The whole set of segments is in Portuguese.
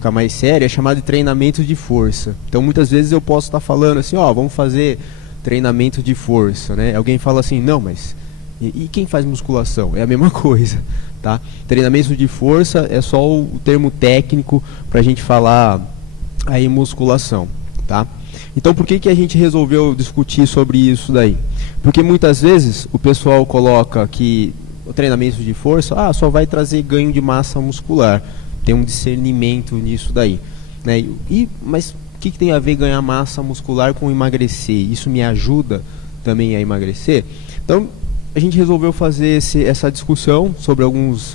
ficar mais sério, é chamado de treinamento de força. Então muitas vezes eu posso estar falando assim, ó, vamos fazer treinamento de força, né? Alguém fala assim, não, mas e quem faz musculação? É a mesma coisa, tá? Treinamento de força é só o termo técnico para a gente falar aí musculação, tá? Então por que a gente resolveu discutir sobre isso daí? Porque muitas vezes o pessoal coloca que o treinamento de força, só vai trazer ganho de massa muscular. Tem um discernimento nisso daí, né? Mas o que tem a ver ganhar massa muscular com emagrecer? Isso me ajuda também a emagrecer? Então a gente resolveu fazer essa discussão sobre alguns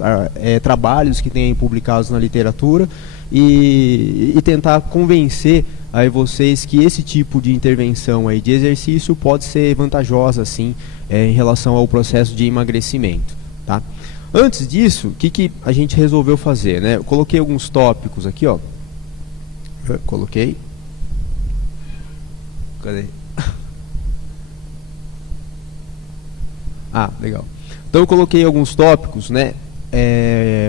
trabalhos que tem publicados na literatura e tentar convencer aí vocês que esse tipo de intervenção aí de exercício pode ser vantajosa sim, em relação ao processo de emagrecimento, tá? Antes disso, o que a gente resolveu fazer, né? Eu coloquei alguns tópicos aqui, ó. Coloquei. Cadê? Legal. Então eu coloquei alguns tópicos, né?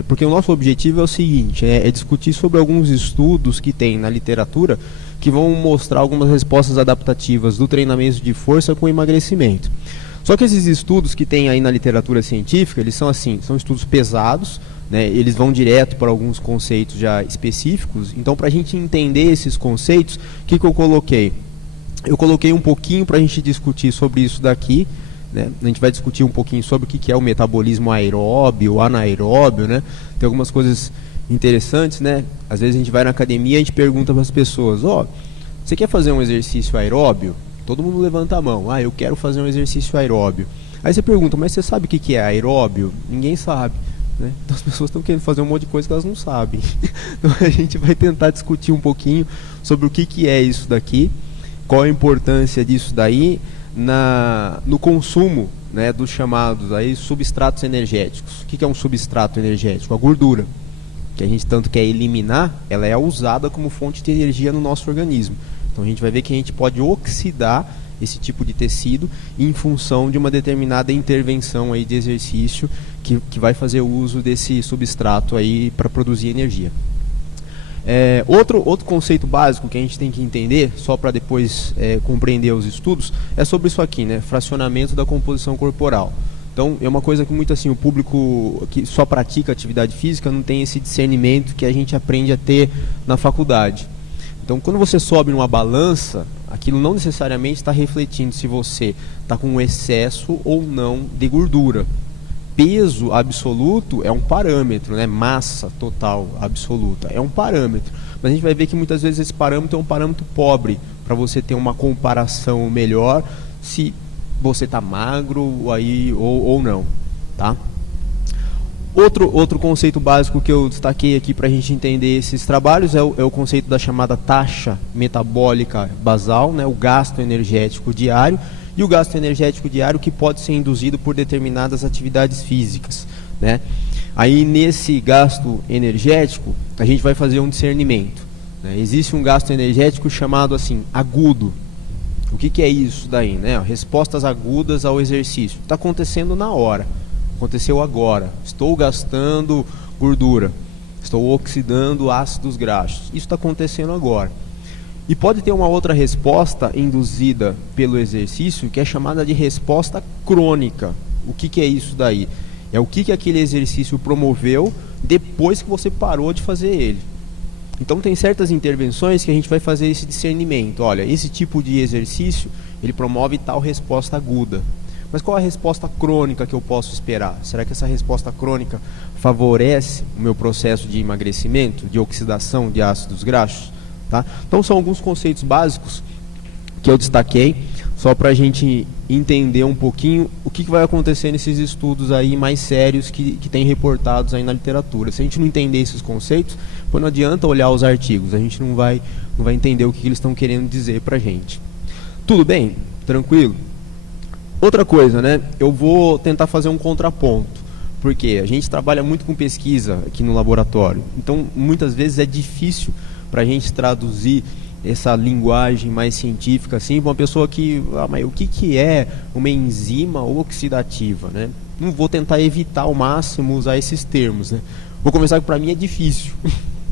Porque o nosso objetivo é o seguinte, é discutir sobre alguns estudos que tem na literatura que vão mostrar algumas respostas adaptativas do treinamento de força com emagrecimento. Só que esses estudos que tem aí na literatura científica, eles são assim, são estudos pesados, né? Eles vão direto para alguns conceitos já específicos. Então, para a gente entender esses conceitos, o que eu coloquei? Eu coloquei um pouquinho para a gente discutir sobre isso daqui, né? A gente vai discutir um pouquinho sobre o que é o metabolismo aeróbio, anaeróbio, né? Tem algumas coisas interessantes, né? Às vezes a gente vai na academia e a gente pergunta para as pessoas, você quer fazer um exercício aeróbio? Todo mundo levanta a mão, eu quero fazer um exercício aeróbio. Aí você pergunta, mas você sabe o que é aeróbio? Ninguém sabe, né? Então as pessoas estão querendo fazer um monte de coisa que elas não sabem. Então a gente vai tentar discutir um pouquinho sobre o que é isso daqui, qual a importância disso daí no consumo, né, dos chamados aí substratos energéticos. O que é um substrato energético? A gordura, que a gente tanto quer eliminar, ela é usada como fonte de energia no nosso organismo. Então a gente vai ver que a gente pode oxidar esse tipo de tecido em função de uma determinada intervenção aí de exercício que vai fazer uso desse substrato aí para produzir energia. Outro conceito básico que a gente tem que entender, só para depois compreender os estudos, é sobre isso aqui, né? Fracionamento da composição corporal. Então é uma coisa que muito assim, o público que só pratica atividade física não tem esse discernimento que a gente aprende a ter na faculdade. Então, quando você sobe numa balança, aquilo não necessariamente está refletindo se você está com um excesso ou não de gordura. Peso absoluto é um parâmetro, né? Massa total absoluta é um parâmetro. Mas a gente vai ver que muitas vezes esse parâmetro é um parâmetro pobre, para você ter uma comparação melhor se você está magro aí, ou não, tá? Outro conceito básico que eu destaquei aqui para a gente entender esses trabalhos é o conceito da chamada taxa metabólica basal, né, o gasto energético diário, e o gasto energético diário que pode ser induzido por determinadas atividades físicas, né? Aí nesse gasto energético a gente vai fazer um discernimento, né? Existe um gasto energético chamado assim, agudo. O que é isso daí, né? Respostas agudas ao exercício. Está acontecendo na hora. Aconteceu agora, estou gastando gordura, estou oxidando ácidos graxos, isso está acontecendo agora. E pode ter uma outra resposta induzida pelo exercício, que é chamada de resposta crônica. O que é isso daí? É o que aquele exercício promoveu depois que você parou de fazer ele. Então tem certas intervenções que a gente vai fazer esse discernimento. Olha, esse tipo de exercício, ele promove tal resposta aguda. Mas qual é a resposta crônica que eu posso esperar? Será que essa resposta crônica favorece o meu processo de emagrecimento, de oxidação de ácidos graxos? Tá? Então são alguns conceitos básicos que eu destaquei, só para a gente entender um pouquinho o que vai acontecer nesses estudos aí mais sérios que tem reportados aí na literatura. Se a gente não entender esses conceitos, pô, não adianta olhar os artigos, a gente não vai entender o que eles estão querendo dizer para a gente. Tudo bem? Tranquilo? Outra coisa, né? Eu vou tentar fazer um contraponto, porque a gente trabalha muito com pesquisa aqui no laboratório, então muitas vezes é difícil para a gente traduzir essa linguagem mais científica assim para uma pessoa que, mas o que é uma enzima oxidativa, né? Não vou tentar evitar ao máximo usar esses termos, né? Vou começar que para mim é difícil,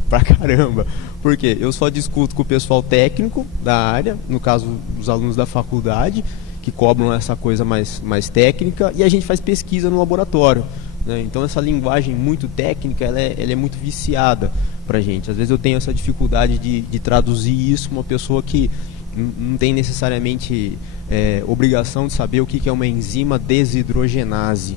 pra caramba. Por quê? Eu só discuto com o pessoal técnico da área, no caso os alunos da faculdade, que cobram essa coisa mais técnica, e a gente faz pesquisa no laboratório, né? Então essa linguagem muito técnica, ela é muito viciada pra gente. Às vezes eu tenho essa dificuldade de traduzir isso uma pessoa que não tem necessariamente obrigação de saber o que é uma enzima desidrogenase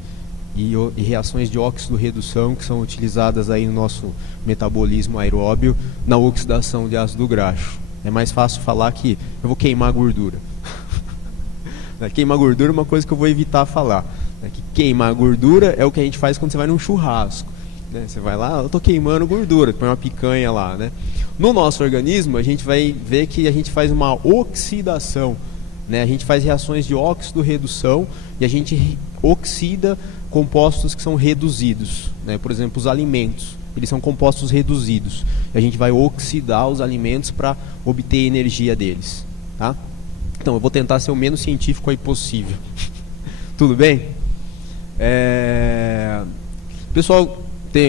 e reações de óxido-redução que são utilizadas aí no nosso metabolismo aeróbio na oxidação de ácido graxo. É mais fácil falar que eu vou queimar gordura. Queimar gordura é uma coisa que eu vou evitar falar. Que queimar gordura é o que a gente faz quando você vai num churrasco. Você vai lá, eu estou queimando gordura, põe uma picanha lá, né? No nosso organismo, a gente vai ver que a gente faz uma oxidação, né? A gente faz reações de óxido-redução e a gente oxida compostos que são reduzidos, né? Por exemplo, os alimentos, eles são compostos reduzidos. E a gente vai oxidar os alimentos para obter energia deles, tá? Então, eu vou tentar ser o menos científico aí possível. Tudo bem? Pessoal,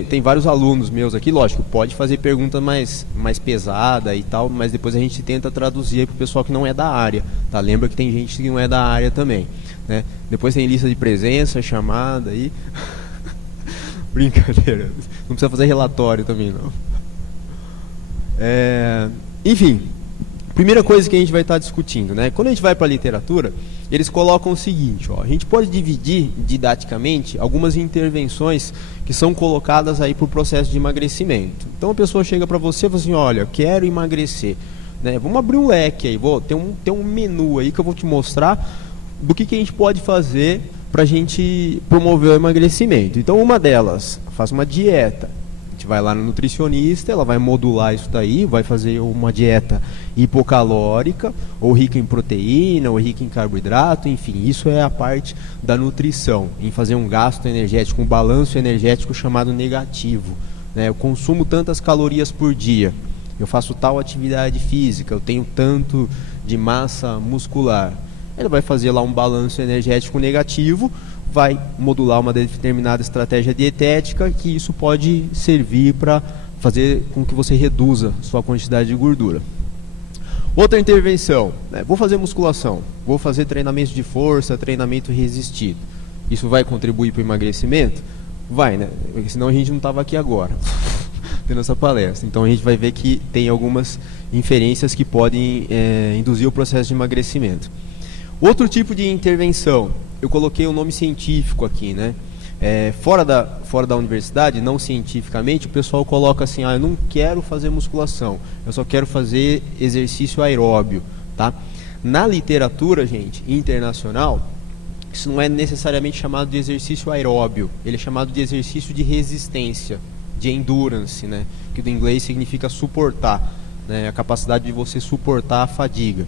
tem vários alunos meus aqui, lógico, pode fazer pergunta mais pesada e tal, mas depois a gente tenta traduzir para o pessoal que não é da área, tá? Lembra que tem gente que não é da área também, né? Depois tem lista de presença, chamada aí. Brincadeira, não precisa fazer relatório também não. Enfim, primeira coisa que a gente vai estar discutindo, né? Quando a gente vai para a literatura, eles colocam o seguinte, ó, a gente pode dividir didaticamente algumas intervenções que são colocadas aí para o processo de emagrecimento. Então a pessoa chega para você e fala assim, olha, quero emagrecer, né? Vamos abrir um leque aí, tem um menu aí que eu vou te mostrar do que a gente pode fazer para a gente promover o emagrecimento. Então uma delas, faça uma dieta. A gente vai lá no nutricionista, ela vai modular isso daí, vai fazer uma dieta hipocalórica, ou rica em proteína, ou rica em carboidrato, enfim, isso é a parte da nutrição, em fazer um gasto energético, um balanço energético chamado negativo, né? Eu consumo tantas calorias por dia, eu faço tal atividade física, eu tenho tanto de massa muscular. Ele vai fazer lá um balanço energético negativo, vai modular uma determinada estratégia dietética, que isso pode servir para fazer com que você reduza sua quantidade de gordura. Outra intervenção, né? Vou fazer musculação, vou fazer treinamento de força, treinamento resistido. Isso vai contribuir para o emagrecimento? Vai, né? Porque senão a gente não estava aqui agora, tendo essa palestra. Então a gente vai ver que tem algumas inferências que podem induzir o processo de emagrecimento. Outro tipo de intervenção, eu coloquei o nome científico aqui, né? Fora da universidade, não cientificamente, o pessoal coloca assim, eu não quero fazer musculação, eu só quero fazer exercício aeróbio, tá? Na literatura, gente, internacional, isso não é necessariamente chamado de exercício aeróbio, ele é chamado de exercício de resistência, de endurance, né? Que do inglês significa suportar, né? A capacidade de você suportar a fadiga.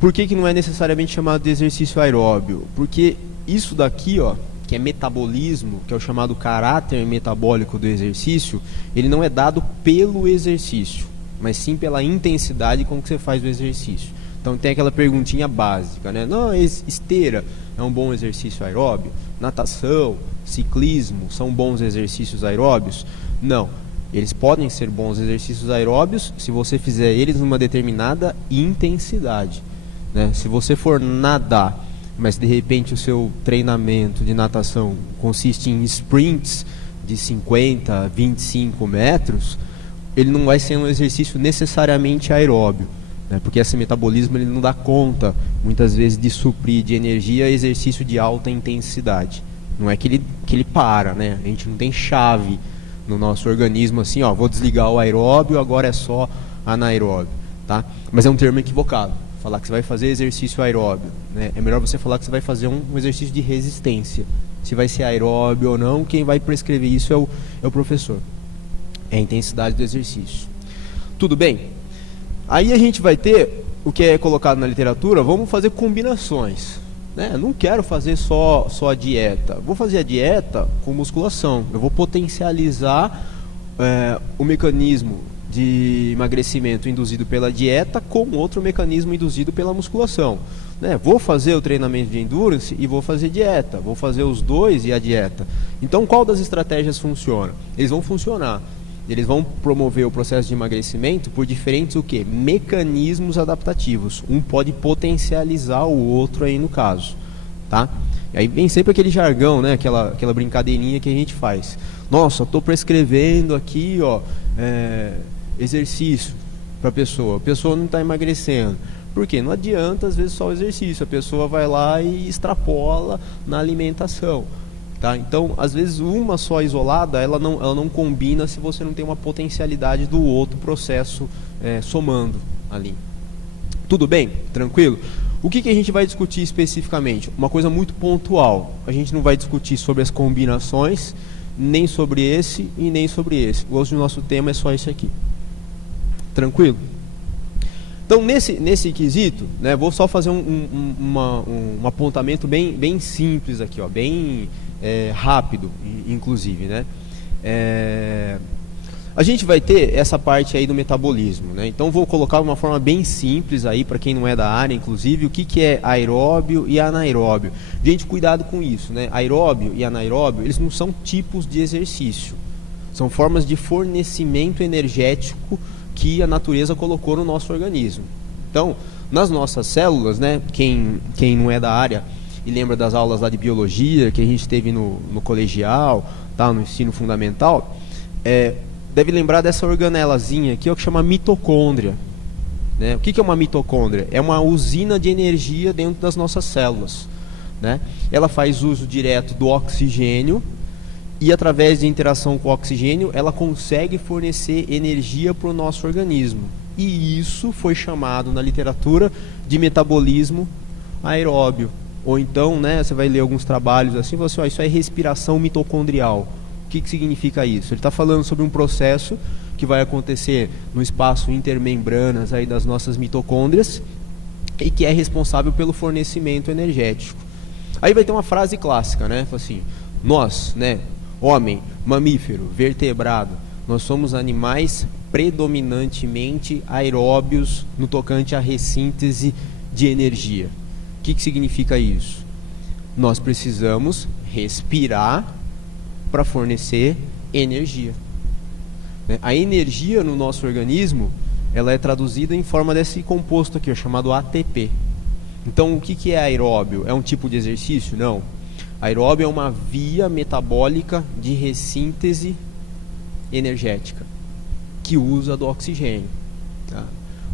Por que não é necessariamente chamado de exercício aeróbio? Porque isso daqui, ó, que é metabolismo, que é o chamado caráter metabólico do exercício, ele não é dado pelo exercício, mas sim pela intensidade com que você faz o exercício. Então tem aquela perguntinha básica, né? Não, esteira é um bom exercício aeróbio? Natação, ciclismo são bons exercícios aeróbios? Não. Eles podem ser bons exercícios aeróbios se você fizer eles numa determinada intensidade, né? Se você for nadar, mas de repente o seu treinamento de natação consiste em sprints de 50, 25 metros, ele não vai ser um exercício necessariamente aeróbio, né? Porque esse metabolismo ele não dá conta, muitas vezes, de suprir de energia exercício de alta intensidade. Não é que ele para, né? A gente não tem chave no nosso organismo assim, ó, vou desligar o aeróbio, agora é só anaeróbio, tá? Mas é um termo equivocado. Falar que você vai fazer exercício aeróbio, né? É melhor você falar que você vai fazer um exercício de resistência. Se vai ser aeróbio ou não, quem vai prescrever isso é o professor. É a intensidade do exercício. Tudo bem? Aí a gente vai ter o que é colocado na literatura, vamos fazer combinações, né? Não quero fazer só a dieta. Vou fazer a dieta com musculação. Eu vou potencializar o mecanismo de emagrecimento induzido pela dieta com outro mecanismo induzido pela musculação, né? Vou fazer o treinamento de endurance e vou fazer dieta, vou fazer os dois e a dieta. Então qual das estratégias funciona? Eles vão funcionar. eles vão promover o processo de emagrecimento por diferentes o quê? Mecanismos adaptativos. Um pode potencializar o outro aí no caso, tá? E aí vem sempre aquele jargão, né? Aquela brincadeirinha que a gente faz. Nossa, eu estou prescrevendo aqui, ó, exercício para a pessoa não está emagrecendo. Por quê? Não adianta às vezes só o exercício, a pessoa vai lá e extrapola na alimentação. Tá? Então, às vezes uma só isolada, ela não combina se você não tem uma potencialidade do outro processo somando ali. Tudo bem? Tranquilo? O que a gente vai discutir especificamente? Uma coisa muito pontual. A gente não vai discutir sobre as combinações, nem sobre esse e nem sobre esse. Hoje o nosso tema é só esse aqui. Tranquilo? Então, nesse quesito, né, vou só fazer um apontamento bem simples aqui, ó, bem rápido, inclusive, né? A gente vai ter essa parte aí do metabolismo, né? Então, vou colocar de uma forma bem simples aí, para quem não é da área, inclusive, o que é aeróbio e anaeróbio. Gente, cuidado com isso, né? Aeróbio e anaeróbio, eles não são tipos de exercício. São formas de fornecimento energético que a natureza colocou no nosso organismo. Então, nas nossas células, né, quem não é da área e lembra das aulas lá de biologia que a gente teve no colegial, tá, no ensino fundamental, deve lembrar dessa organelazinha aqui, ó, que chama mitocôndria. Né? O que é uma mitocôndria? É uma usina de energia dentro das nossas células. Né? Ela faz uso direto do oxigênio e através de interação com o oxigênio ela consegue fornecer energia para o nosso organismo. E isso foi chamado na literatura de metabolismo aeróbio. Ou então, né, você vai ler alguns trabalhos assim, e fala assim, ó, isso é respiração mitocondrial. O que significa isso? Ele está falando sobre um processo que vai acontecer no espaço intermembranas aí das nossas mitocôndrias e que é responsável pelo fornecimento energético. Aí vai ter uma frase clássica, né? Fala assim, nós, né, homem, mamífero, vertebrado, nós somos animais predominantemente aeróbios no tocante à ressíntese de energia. O que significa isso? Nós precisamos respirar para fornecer energia. A energia no nosso organismo, ela é traduzida em forma desse composto aqui, ó, chamado ATP. Então, o que é aeróbio? É um tipo de exercício? Não. Aeróbio é uma via metabólica de ressíntese energética que usa do oxigênio. Tá?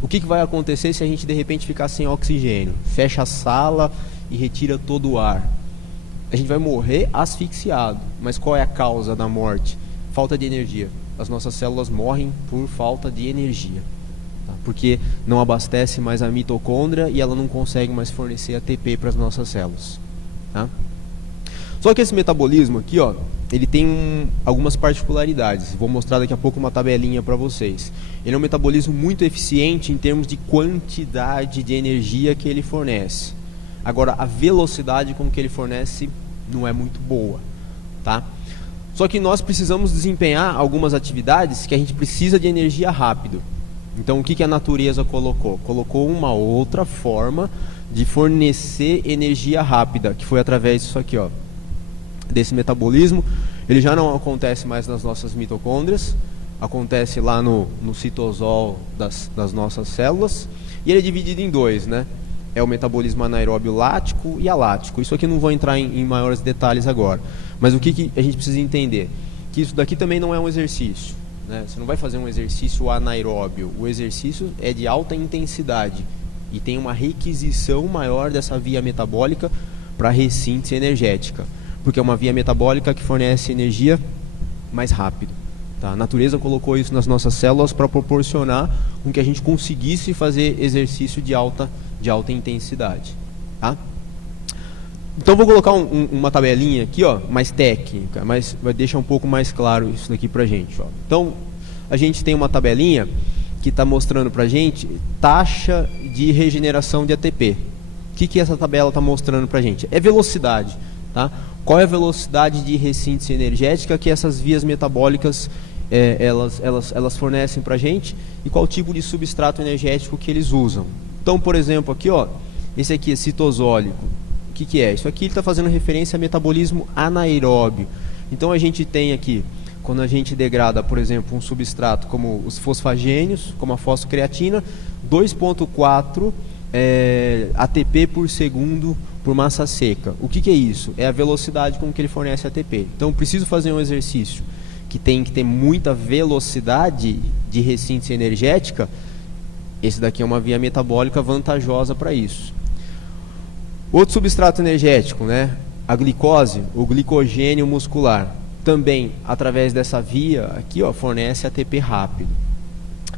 O que vai acontecer se a gente de repente ficar sem oxigênio? Fecha a sala e retira todo o ar. A gente vai morrer asfixiado. Mas qual é a causa da morte? Falta de energia. As nossas células morrem por falta de energia. Tá? Porque não abastece mais a mitocôndria e ela não consegue mais fornecer ATP para as nossas células. Tá? Só que esse metabolismo aqui, ó, ele tem algumas particularidades. Vou mostrar daqui a pouco uma tabelinha para vocês. Ele é um metabolismo muito eficiente em termos de quantidade de energia que ele fornece. Agora, a velocidade com que ele fornece não é muito boa, tá? Só que nós precisamos desempenhar algumas atividades que a gente precisa de energia rápido. Então, o que a natureza colocou? Colocou uma outra forma de fornecer energia rápida, que foi através disso aqui, ó, desse metabolismo. Ele já não acontece mais nas nossas mitocôndrias, acontece lá no citosol das nossas células, e ele é dividido em dois, né? É o metabolismo anaeróbio lático e alático. Isso aqui eu não vou entrar em maiores detalhes agora. Mas o que a gente precisa entender? Que isso daqui também não é um exercício. Né? Você não vai fazer um exercício anaeróbio. O exercício é de alta intensidade e tem uma requisição maior dessa via metabólica para ressíntese energética. Porque é uma via metabólica que fornece energia mais rápido. Tá? A natureza colocou isso nas nossas células para proporcionar com que a gente conseguisse fazer exercício de alta intensidade. Tá? Então vou colocar uma tabelinha aqui, ó, mais técnica, mas vai deixar um pouco mais claro isso daqui pra gente. Ó. Então a gente tem uma tabelinha que está mostrando pra gente taxa de regeneração de ATP. O que essa tabela está mostrando pra gente? É velocidade. Tá? Qual é a velocidade de ressíntese energética que essas vias metabólicas elas fornecem pra gente e qual tipo de substrato energético que eles usam. Então, por exemplo, aqui, ó, esse aqui é citosólico. O que é? Isso aqui está fazendo referência a metabolismo anaeróbio. Então, a gente tem aqui quando a gente degrada, por exemplo, um substrato como os fosfagênios, como a fosfocreatina, 2,4 ATP por segundo por massa seca. O que é isso? É a velocidade com que ele fornece ATP. Então, preciso fazer um exercício que tem que ter muita velocidade de ressíntese energética. Esse daqui é uma via metabólica vantajosa para isso. Outro substrato energético, né? A glicose, o glicogênio muscular, também através dessa via aqui, ó, fornece ATP rápido.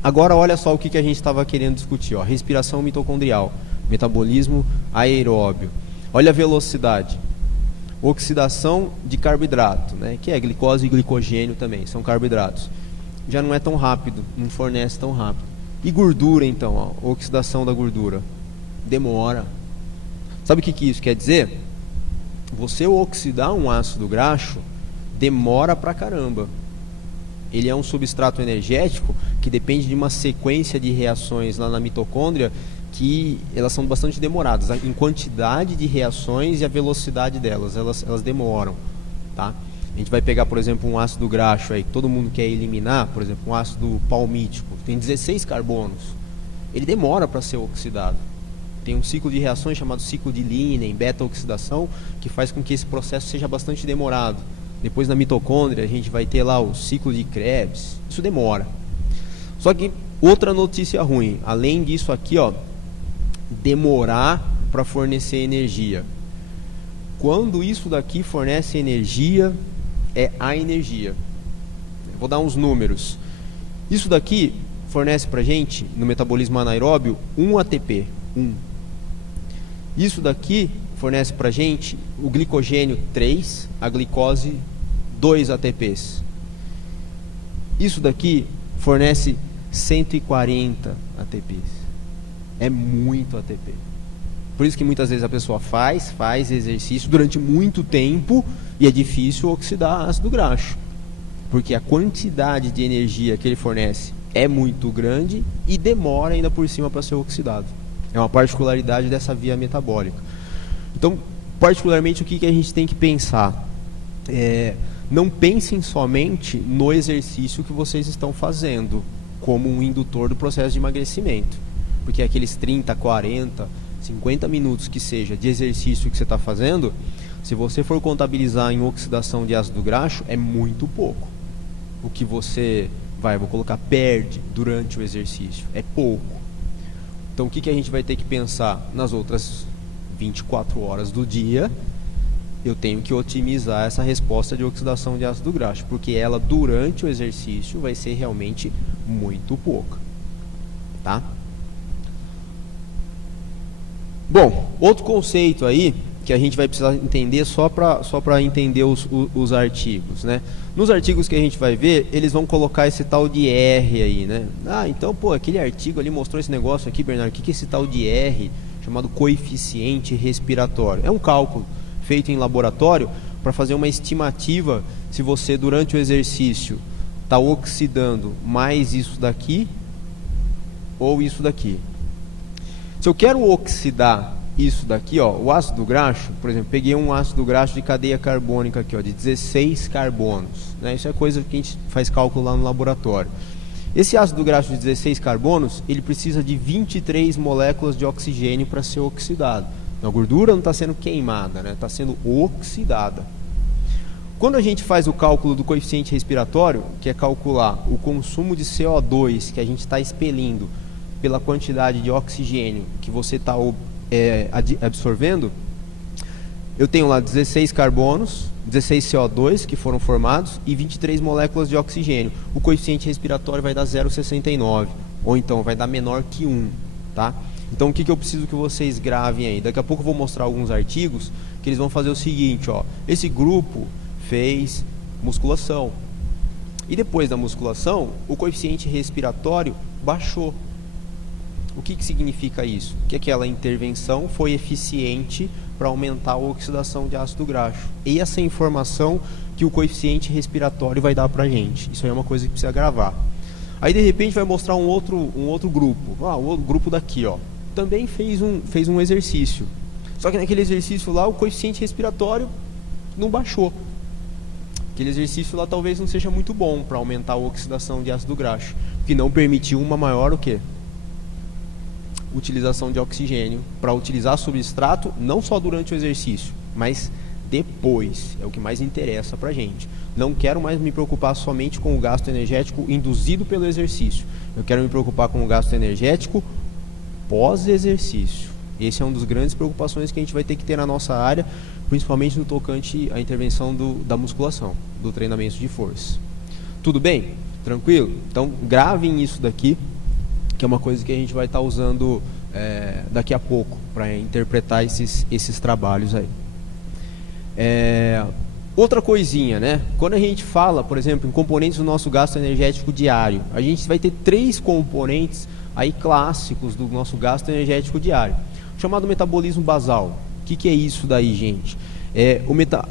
Agora olha só o que a gente estava querendo discutir, ó, respiração mitocondrial, metabolismo aeróbio. Olha a velocidade. Oxidação de carboidrato, né, que é glicose e glicogênio também, são carboidratos. Já não é tão rápido, não fornece tão rápido. E gordura então, ó, oxidação da gordura. Demora. Sabe o que isso quer dizer? Você oxidar um ácido graxo demora pra caramba. Ele é um substrato energético que depende de uma sequência de reações lá na mitocôndria que elas são bastante demoradas em quantidade de reações e a velocidade delas, elas demoram, tá? A gente vai pegar, por exemplo, um ácido graxo aí que todo mundo quer eliminar, por exemplo, um ácido palmítico, tem 16 carbonos. Ele demora para ser oxidado. Tem um ciclo de reações chamado ciclo de Linén, beta-oxidação, que faz com que esse processo seja bastante demorado. Depois na mitocôndria a gente vai ter lá o ciclo de Krebs. Isso demora. Só que outra notícia ruim, além disso aqui, ó, demorar para fornecer energia. Quando isso daqui fornece energia, é a energia. Vou dar uns números. Isso daqui fornece para gente, no metabolismo anaeróbio, 1 ATP. 1. Isso daqui fornece para gente o glicogênio 3, a glicose 2 ATPs. Isso daqui fornece 140 ATPs. É muito ATP. Por isso que muitas vezes a pessoa faz exercício durante muito tempo e é difícil oxidar ácido graxo. Porque a quantidade de energia que ele fornece é muito grande e demora ainda por cima para ser oxidado. É uma particularidade dessa via metabólica. Então, particularmente, o que a gente tem que pensar? Não pensem somente no exercício que vocês estão fazendo como um indutor do processo de emagrecimento. Porque aqueles 30, 40, 50 minutos que seja de exercício que você está fazendo, se você for contabilizar em oxidação de ácido graxo, é muito pouco. O que você vou colocar, perde durante o exercício. É pouco. Então, o que a gente vai ter que pensar nas outras 24 horas do dia? Eu tenho que otimizar essa resposta de oxidação de ácido graxo, porque ela, durante o exercício, vai ser realmente muito pouca. Tá? Bom, outro conceito aí, que a gente vai precisar entender só para entender os artigos, né? Nos artigos que a gente vai ver, eles vão colocar esse tal de R aí, né? Ah, então, pô, aquele artigo ali mostrou esse negócio aqui, Bernardo, o que é esse tal de R, chamado coeficiente respiratório? É um cálculo feito em laboratório para fazer uma estimativa se você, durante o exercício, está oxidando mais isso daqui ou isso daqui. Se eu quero oxidar isso daqui, ó, o ácido graxo, por exemplo, peguei um ácido graxo de cadeia carbônica aqui, ó, de 16 carbonos, né? Isso é coisa que a gente faz cálculo lá no laboratório. Esse ácido graxo de 16 carbonos, ele precisa de 23 moléculas de oxigênio para ser oxidado. A gordura não está sendo queimada, né? Está sendo oxidada. Quando a gente faz o cálculo do coeficiente respiratório, que é calcular o consumo de CO2 que a gente está expelindo pela quantidade de oxigênio que você está absorvendo, eu tenho lá 16 carbonos, 16 CO2 que foram formados e 23 moléculas de oxigênio. O coeficiente respiratório vai dar 0,69, ou então vai dar menor que 1, tá? Então o que eu preciso que vocês gravem aí? Daqui a pouco eu vou mostrar alguns artigos que eles vão fazer o seguinte, ó. Esse grupo fez musculação e depois da musculação o coeficiente respiratório baixou. O que significa isso? Que aquela intervenção foi eficiente para aumentar a oxidação de ácido graxo. E essa informação que o coeficiente respiratório vai dar para a gente. Isso aí é uma coisa que precisa gravar. Aí de repente vai mostrar um outro grupo. O outro grupo daqui, ó, também fez um exercício. Só que naquele exercício lá o coeficiente respiratório não baixou. aquele exercício lá talvez não seja muito bom para aumentar a oxidação de ácido graxo, que não permitiu uma maior o quê? Utilização de oxigênio para utilizar substrato não só durante o exercício, mas depois, é o que mais interessa para a gente. Não quero mais me preocupar somente com o gasto energético induzido pelo exercício, eu quero me preocupar com o gasto energético pós-exercício. Esse é uma das grandes preocupações que a gente vai ter que ter na nossa área, principalmente no tocante à intervenção da musculação, do treinamento de força. Tudo bem? Tranquilo? Então gravem isso daqui, que é uma coisa que a gente vai estar usando daqui a pouco para interpretar esses trabalhos aí. Outra coisinha, né? Quando a gente fala, por exemplo, em componentes do nosso gasto energético diário, a gente vai ter 3 componentes aí clássicos do nosso gasto energético diário, chamado metabolismo basal. O que é isso daí, gente?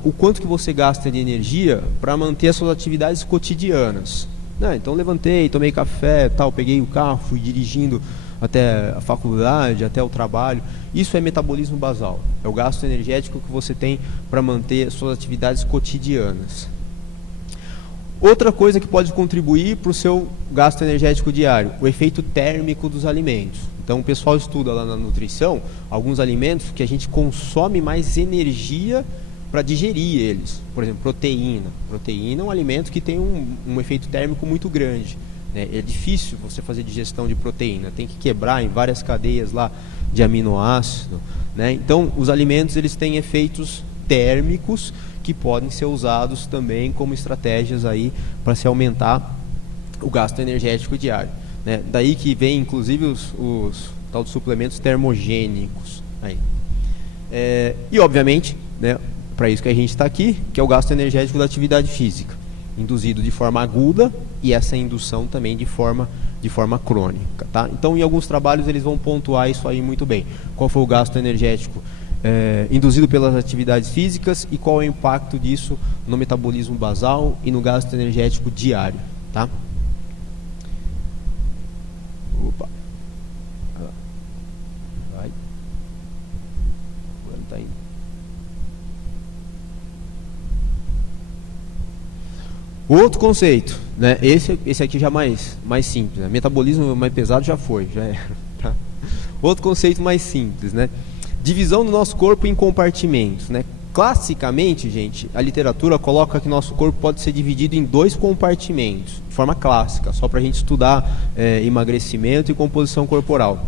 O quanto que você gasta de energia para manter as suas atividades cotidianas. Então levantei, tomei café, tal, peguei o carro, fui dirigindo até a faculdade, até o trabalho. Isso é metabolismo basal. É o gasto energético que você tem para manter as suas atividades cotidianas. Outra coisa que pode contribuir para o seu gasto energético diário, o efeito térmico dos alimentos. Então o pessoal estuda lá na nutrição alguns alimentos que a gente consome mais energia para digerir eles. Por exemplo, proteína. Proteína é um alimento que tem um efeito térmico muito grande. É difícil você fazer digestão de proteína, tem que quebrar em várias cadeias lá de aminoácido, né? Então os alimentos eles têm efeitos térmicos que podem ser usados também como estratégias aí para se aumentar o gasto energético diário, né? Daí que vem inclusive os tal de suplementos termogênicos aí. E obviamente, né, para isso que a gente está aqui, que é o gasto energético da atividade física, induzido de forma aguda e essa indução também de forma crônica, tá? Então em alguns trabalhos eles vão pontuar isso aí muito bem. Qual foi o gasto energético induzido pelas atividades físicas e qual é o impacto disso no metabolismo basal e no gasto energético diário, tá? Opa. Vai. Tá indo. Outro conceito, né? Esse aqui já mais simples, né? Metabolismo mais pesado já era, tá? Outro conceito mais simples, né? Divisão do nosso corpo em compartimentos, né? Classicamente, gente, a literatura coloca que nosso corpo pode ser dividido em 2 compartimentos, de forma clássica, só para a gente estudar emagrecimento e composição corporal.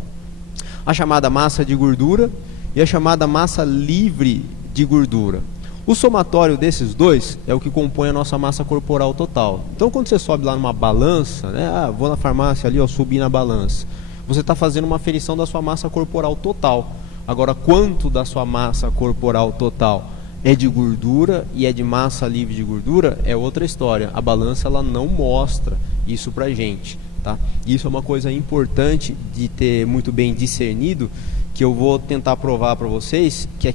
A chamada massa de gordura e a chamada massa livre de gordura. O somatório desses dois é o que compõe a nossa massa corporal total. Então, quando você sobe lá numa balança, né? Vou na farmácia ali, subir na balança. Você está fazendo uma aferição da sua massa corporal total. Agora, quanto da sua massa corporal total é de gordura e é de massa livre de gordura, é outra história. A balança ela não mostra isso pra gente, tá? Isso é uma coisa importante de ter muito bem discernido, que eu vou tentar provar para vocês, que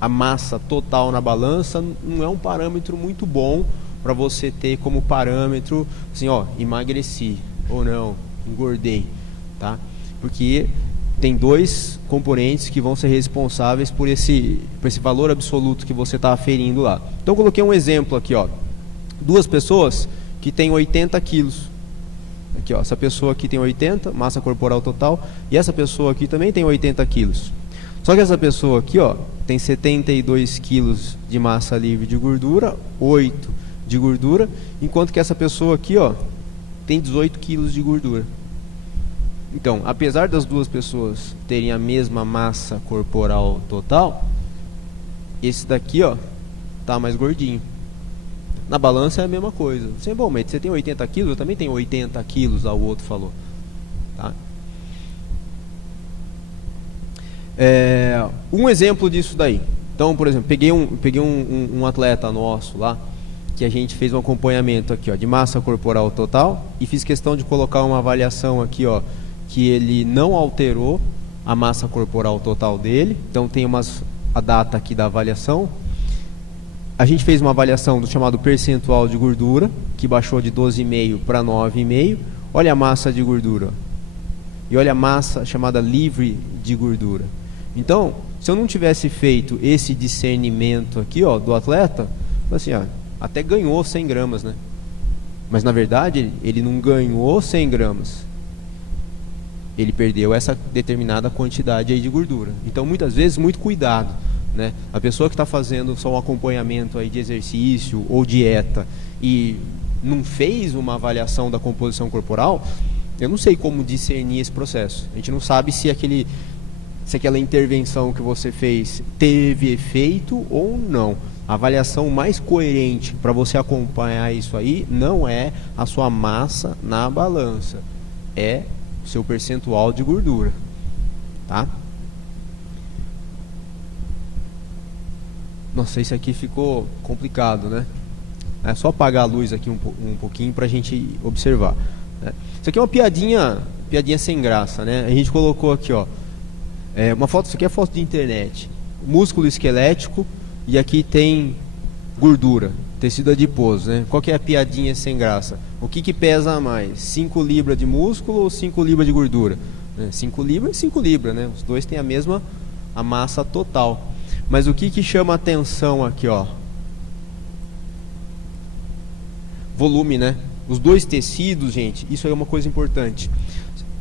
a massa total na balança não é um parâmetro muito bom para você ter como parâmetro assim, emagreci ou não, engordei, tá? Porque tem 2 componentes que vão ser responsáveis por esse valor absoluto que você está aferindo lá. Então eu coloquei um exemplo aqui, 2 pessoas que têm 80 quilos. Aqui, essa pessoa aqui tem 80, massa corporal total, e essa pessoa aqui também tem 80 quilos. Só que essa pessoa aqui, tem 72 quilos de massa livre de gordura, 8 de gordura, enquanto que essa pessoa aqui, tem 18 quilos de gordura. Então, apesar das 2 pessoas terem a mesma massa corporal total, esse daqui, tá mais gordinho. Na balança é a mesma coisa. Mas você tem 80 quilos, eu também tenho 80 quilos, o outro falou. Tá? Um exemplo disso daí. Então, por exemplo, peguei um atleta nosso lá, que a gente fez um acompanhamento aqui, de massa corporal total, e fiz questão de colocar uma avaliação aqui, que ele não alterou a massa corporal total dele. Então tem a data aqui da avaliação. A gente fez uma avaliação do chamado percentual de gordura, que baixou de 12,5 para 9,5. Olha a massa de gordura. E olha a massa chamada livre de gordura. Então, se eu não tivesse feito esse discernimento aqui, do atleta, assim, até ganhou 100 gramas, né? Mas na verdade ele não ganhou 100 gramas. Ele perdeu essa determinada quantidade aí de gordura. Então muitas vezes, muito cuidado, né? A pessoa que está fazendo só um acompanhamento aí de exercício ou dieta e não fez uma avaliação da composição corporal, eu não sei como discernir esse processo. A gente não sabe se aquela intervenção que você fez teve efeito ou não. A avaliação mais coerente para você acompanhar isso aí não é a sua massa na balança, é o seu percentual de gordura, tá? Nossa, isso aqui ficou complicado, né? É só apagar a luz aqui um pouquinho para a gente observar, né? Isso aqui é uma piadinha sem graça, né? A gente colocou aqui, ó, uma foto. Isso aqui é foto de internet. Músculo esquelético e aqui tem gordura, tecido adiposo, né? Qual que é a piadinha sem graça? O que pesa mais? 5 libras de músculo ou 5 libras de gordura? 5 libras e 5 libras, né? Os dois têm a massa total. Mas o que chama atenção aqui, ó? Volume, né? Os dois tecidos, gente, isso é uma coisa importante.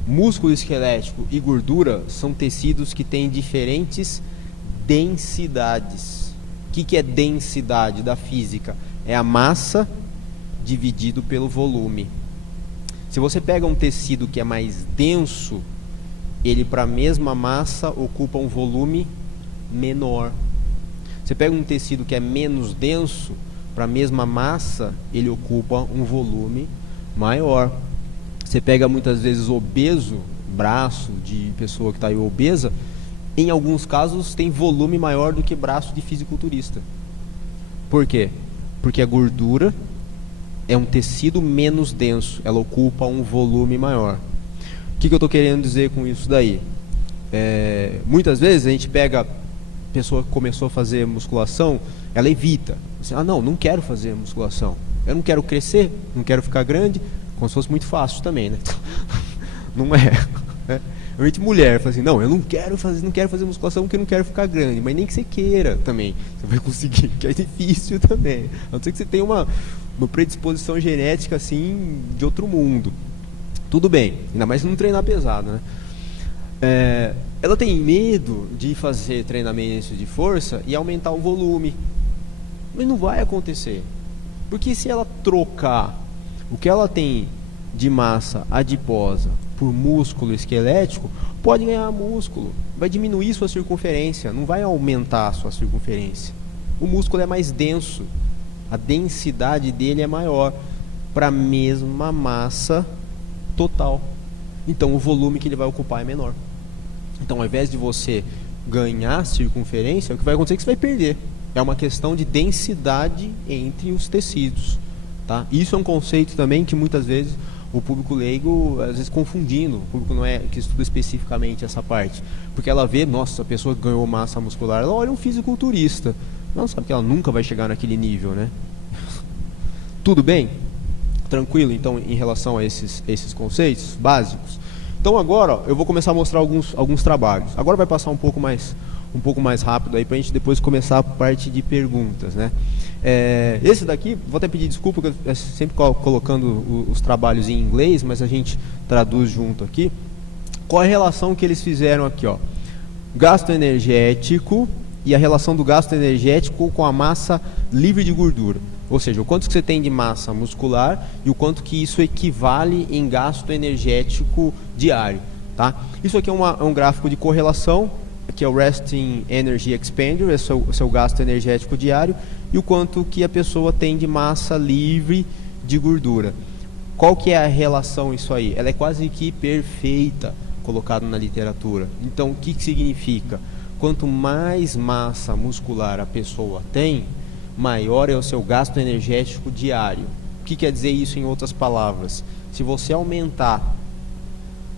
Músculo esquelético e gordura são tecidos que têm diferentes densidades. O que é densidade da física? É a massa dividido pelo volume. Se você pega um tecido que é mais denso, ele para a mesma massa ocupa um volume menor. Você pega um tecido que é menos denso, para a mesma massa ele ocupa um volume maior. Você pega muitas vezes obeso, braço de pessoa que está aí obesa, em alguns casos tem volume maior do que braço de fisiculturista. Por quê? Porque a gordura é um tecido menos denso, ela ocupa um volume maior. O que eu estou querendo dizer com isso daí? Muitas vezes a gente pega a pessoa que começou a fazer musculação, ela evita. Assim, não quero fazer musculação. Eu não quero crescer, não quero ficar grande, como se fosse muito fácil também, né? Não é. Realmente mulher fala assim, eu não quero fazer musculação porque eu não quero ficar grande, mas nem que você queira também, você vai conseguir, porque é difícil também. A não ser que você tenha uma predisposição genética assim de outro mundo. Tudo bem, ainda mais se não treinar pesado, né? Ela tem medo de fazer treinamentos de força e aumentar o volume, mas não vai acontecer, porque se ela trocar o que ela tem de massa adiposa por músculo esquelético, pode ganhar músculo, vai diminuir sua circunferência, não vai aumentar a sua circunferência. O músculo é mais denso, a densidade dele é maior para a mesma massa total, então o volume que ele vai ocupar é menor. Então, ao invés de você ganhar circunferência, o que vai acontecer é que você vai perder. É uma questão de densidade entre os tecidos, tá? Isso é um conceito também que muitas vezes o público leigo, às vezes confundindo, o público não é que estuda especificamente essa parte, porque ela vê, nossa, a pessoa que ganhou massa muscular, ela olha um fisiculturista, não sabe que ela nunca vai chegar naquele nível, né? Tudo bem? Tranquilo, então, em relação a esses conceitos básicos? Então agora, ó, eu vou começar a mostrar alguns trabalhos. Agora vai passar um pouco mais rápido aí para a gente depois começar a parte de perguntas, né? Esse daqui, vou até pedir desculpa, porque eu sempre colocando os trabalhos em inglês, mas a gente traduz junto aqui. Qual é a relação que eles fizeram aqui, ó? Gasto energético e a relação do gasto energético com a massa livre de gordura. Ou seja, o quanto que você tem de massa muscular e o quanto que isso equivale em gasto energético diário, tá? Isso aqui é um gráfico de correlação, que é o Resting Energy Expenditure, é o seu gasto energético diário, e o quanto que a pessoa tem de massa livre de gordura. Qual que é a relação isso aí? Ela é quase que perfeita, colocado na literatura. Então, o que significa? Quanto mais massa muscular a pessoa tem, maior é o seu gasto energético diário. O que quer dizer isso em outras palavras? Se você aumentar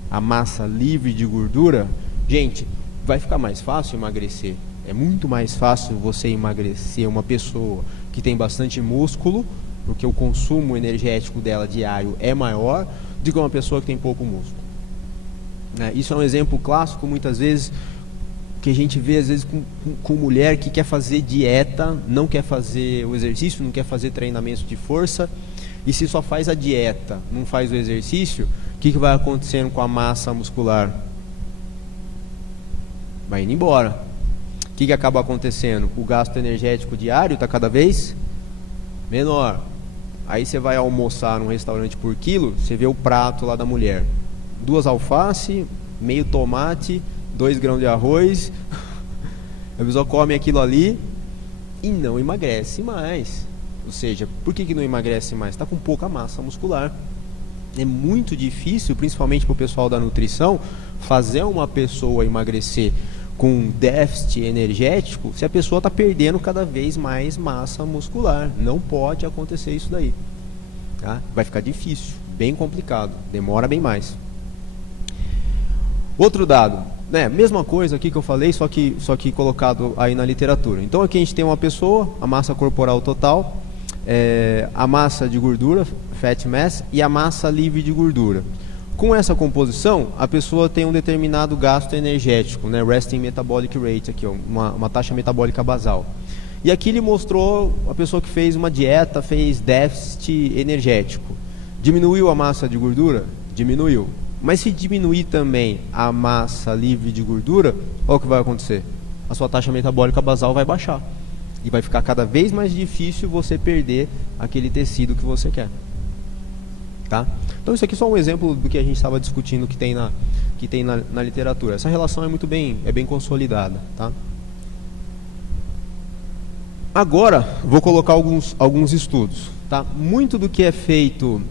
a massa livre de gordura, gente, vai ficar mais fácil emagrecer. É muito mais fácil você emagrecer uma pessoa que tem bastante músculo, porque o consumo energético dela diário é maior, do que uma pessoa que tem pouco músculo. Isso é um exemplo clássico, muitas vezes, que a gente vê às vezes com mulher que quer fazer dieta, não quer fazer o exercício, não quer fazer treinamento de força, e se só faz a dieta, não faz o exercício, o que vai acontecendo com a massa muscular? Vai indo embora. O que acaba acontecendo? O gasto energético diário está cada vez menor. Aí você vai almoçar num restaurante por quilo, você vê o prato lá da mulher: 2 alface, meio tomate, 2 grãos de arroz. A pessoa come aquilo ali e não emagrece mais. Ou seja, por que não emagrece mais? Está com pouca massa muscular. É muito difícil, principalmente para o pessoal da nutrição, fazer uma pessoa emagrecer com déficit energético se a pessoa está perdendo cada vez mais massa muscular. Não pode acontecer isso daí, tá? Vai ficar difícil, bem complicado, demora bem mais. Outro dado, né? Mesma coisa aqui que eu falei, só que colocado aí na literatura. Então aqui a gente tem uma pessoa, a massa corporal total, a massa de gordura, fat mass, e a massa livre de gordura. Com essa composição, a pessoa tem um determinado gasto energético, né? Resting metabolic rate, aqui, ó, uma taxa metabólica basal. E aqui ele mostrou a pessoa que fez uma dieta, fez déficit energético. Diminuiu a massa de gordura? Diminuiu. Mas se diminuir também a massa livre de gordura, olha o que vai acontecer. A sua taxa metabólica basal vai baixar. E vai ficar cada vez mais difícil você perder aquele tecido que você quer. Tá? Então isso aqui é só um exemplo do que a gente estava discutindo que tem na literatura. Essa relação é bem consolidada. Tá? Agora, vou colocar alguns estudos. Tá? Muito do que é feito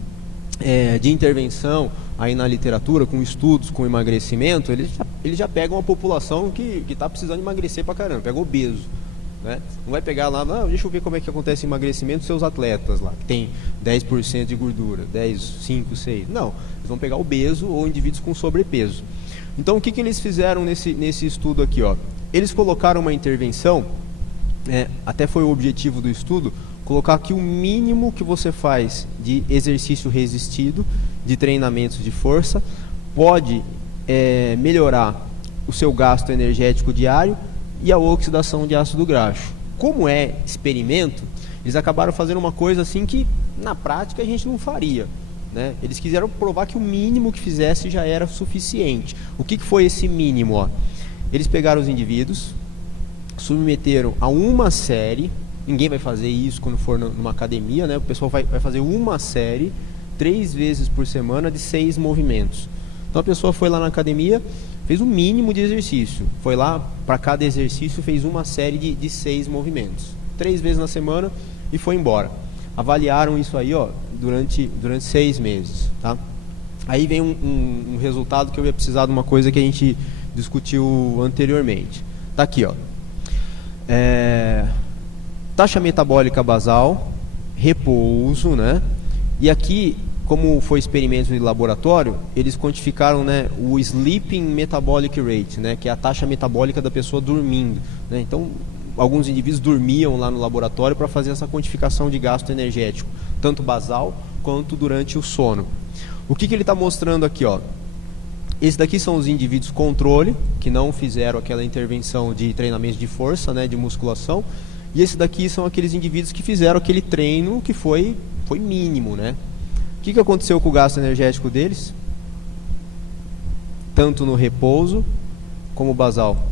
de intervenção aí na literatura, com estudos, com emagrecimento, eles já pegam uma população que está precisando emagrecer pra caramba, pega obeso. Né? Não vai pegar lá, não, deixa eu ver como é que acontece o emagrecimento dos seus atletas lá, que tem 10% de gordura, 10, 5, 6. Não, eles vão pegar obeso ou indivíduos com sobrepeso. Então o que eles fizeram nesse estudo aqui? Ó? Eles colocaram uma intervenção, até foi o objetivo do estudo, colocar que o mínimo que você faz de exercício resistido, de treinamentos de força, pode melhorar o seu gasto energético diário e a oxidação de ácido graxo. Como é experimento, eles acabaram fazendo uma coisa assim que na prática a gente não faria, né? Eles quiseram provar que o mínimo que fizesse já era suficiente. O que foi esse mínimo? Ó? Eles pegaram os indivíduos, submeteram a uma série. Ninguém vai fazer isso quando for numa academia, né? O pessoal vai fazer uma série 3 vezes por semana de 6 movimentos. Então a pessoa foi lá na academia, fez o mínimo de exercício. Foi lá, para cada exercício, fez uma série de 6 movimentos. 3 vezes na semana e foi embora. Avaliaram isso aí, ó, durante 6 meses. Tá? Aí vem um resultado que eu ia precisar de uma coisa que a gente discutiu anteriormente. Tá aqui, ó. Taxa metabólica basal, repouso, né? E aqui, como foi experimento de laboratório, eles quantificaram, né, o sleeping metabolic rate, né, que é a taxa metabólica da pessoa dormindo, né? Então, alguns indivíduos dormiam lá no laboratório para fazer essa quantificação de gasto energético, tanto basal quanto durante o sono. O que ele está mostrando aqui, ó? Esses daqui são os indivíduos controle, que não fizeram aquela intervenção de treinamento de força, né, de musculação. E esse daqui são aqueles indivíduos que fizeram aquele treino que foi mínimo, né? O que aconteceu com o gasto energético deles? Tanto no repouso como basal.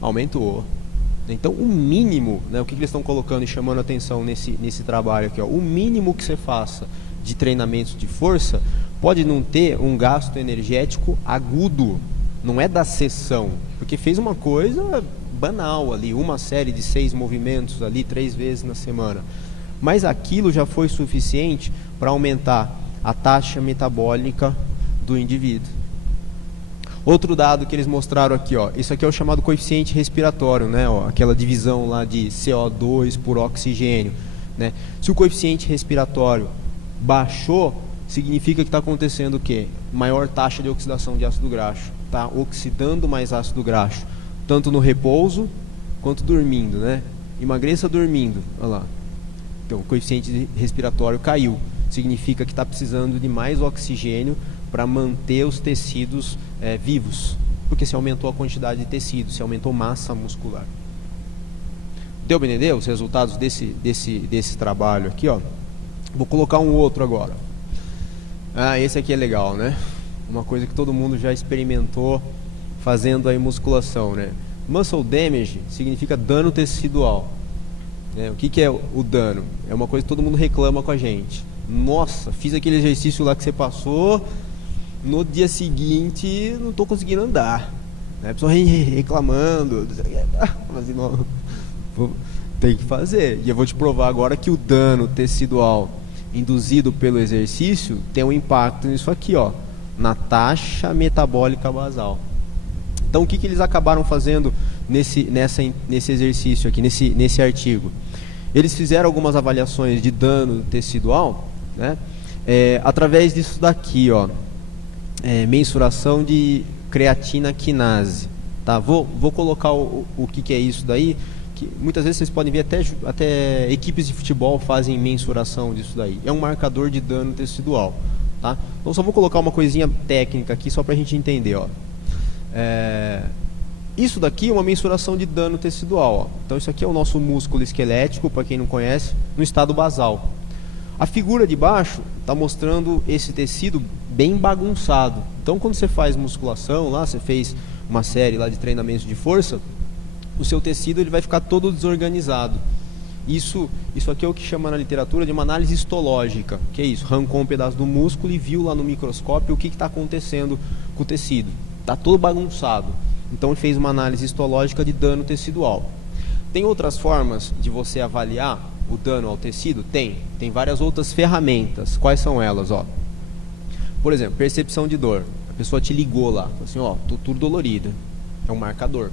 Aumentou. Então o mínimo, né, o que eles estão colocando e chamando a atenção nesse trabalho aqui, ó, o mínimo que você faça de treinamento de força pode não ter um gasto energético agudo. Não é da sessão, porque fez uma coisa banal ali, uma série de 6 movimentos ali 3 vezes na semana. Mas aquilo já foi suficiente para aumentar a taxa metabólica do indivíduo. Outro dado que eles mostraram aqui, ó, isso aqui é o chamado coeficiente respiratório, né, ó, aquela divisão lá de CO2 por oxigênio, né? Se o coeficiente respiratório baixou, significa que está acontecendo o quê? Maior taxa de oxidação de ácido graxo. Está oxidando mais ácido graxo, tanto no repouso quanto dormindo, né? Emagreça dormindo, olha lá. Então o coeficiente respiratório caiu. Significa que está precisando de mais oxigênio para manter os tecidos vivos, porque você aumentou a quantidade de tecido, você aumentou massa muscular. Deu para entender os resultados desse trabalho aqui, ó? Vou colocar um outro agora. Esse aqui é legal, né? Uma coisa que todo mundo já experimentou fazendo aí musculação, né? Muscle damage significa dano tecidual. O que é o dano? É uma coisa que todo mundo reclama com a gente. Nossa, fiz aquele exercício lá que você passou, no dia seguinte não estou conseguindo andar. A pessoa reclamando, mas não, tem que fazer. E eu vou te provar agora que o dano tecidual induzido pelo exercício tem um impacto nisso aqui, ó, na taxa metabólica basal. Então o que eles acabaram fazendo nesse exercício aqui, nesse artigo? Eles fizeram algumas avaliações de dano tecidual, né, através disso daqui, ó, mensuração de creatina quinase. Tá? Vou colocar o que é isso daí, que muitas vezes vocês podem ver até equipes de futebol fazem mensuração disso daí. É um marcador de dano tecidual. Tá? Então só vou colocar uma coisinha técnica aqui só para a gente entender, ó. Isso daqui é uma mensuração de dano tecidual, ó. Então isso aqui é o nosso músculo esquelético, para quem não conhece, no estado basal. A figura de baixo está mostrando esse tecido bem bagunçado. Então quando você faz musculação lá, você fez uma série lá de treinamentos de força, o seu tecido ele vai ficar todo desorganizado. Isso aqui é o que chama na literatura de uma análise histológica. Que é isso? Arrancou um pedaço do músculo e viu lá no microscópio o que está acontecendo com o tecido. Está todo bagunçado. Então ele fez uma análise histológica de dano tecidual. Tem outras formas de você avaliar o dano ao tecido? Tem várias outras ferramentas. Quais são elas? Ó? Por exemplo, percepção de dor. A pessoa te ligou lá, falou assim, ó, tô tudo dolorida. É um marcador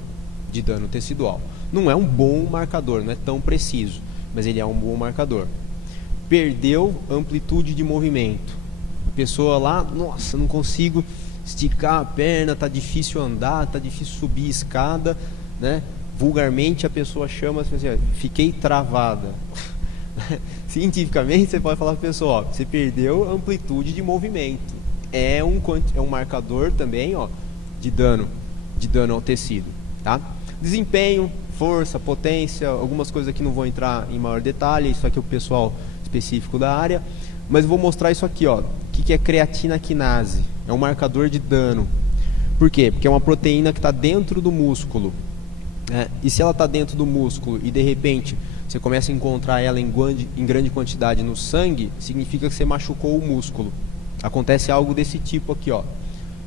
de dano tecidual. Não é um bom marcador, não é tão preciso, mas ele é um bom marcador. Perdeu amplitude de movimento. A pessoa lá, nossa, não consigo esticar a perna, tá difícil andar, tá difícil subir escada, né? Vulgarmente a pessoa chama assim, fiquei travada. Cientificamente você pode falar para a pessoa, ó, você perdeu amplitude de movimento. É um marcador também, ó, de dano ao tecido, tá? Desempenho, força, potência, algumas coisas aqui não vou entrar em maior detalhe, isso aqui é o pessoal específico da área, mas vou mostrar isso aqui, ó, o que é creatina quinase, é um marcador de dano. Por quê? Porque é uma proteína que está dentro do músculo, né? E se ela está dentro do músculo e de repente você começa a encontrar ela em grande quantidade no sangue, significa que você machucou o músculo. Acontece algo desse tipo aqui, ó.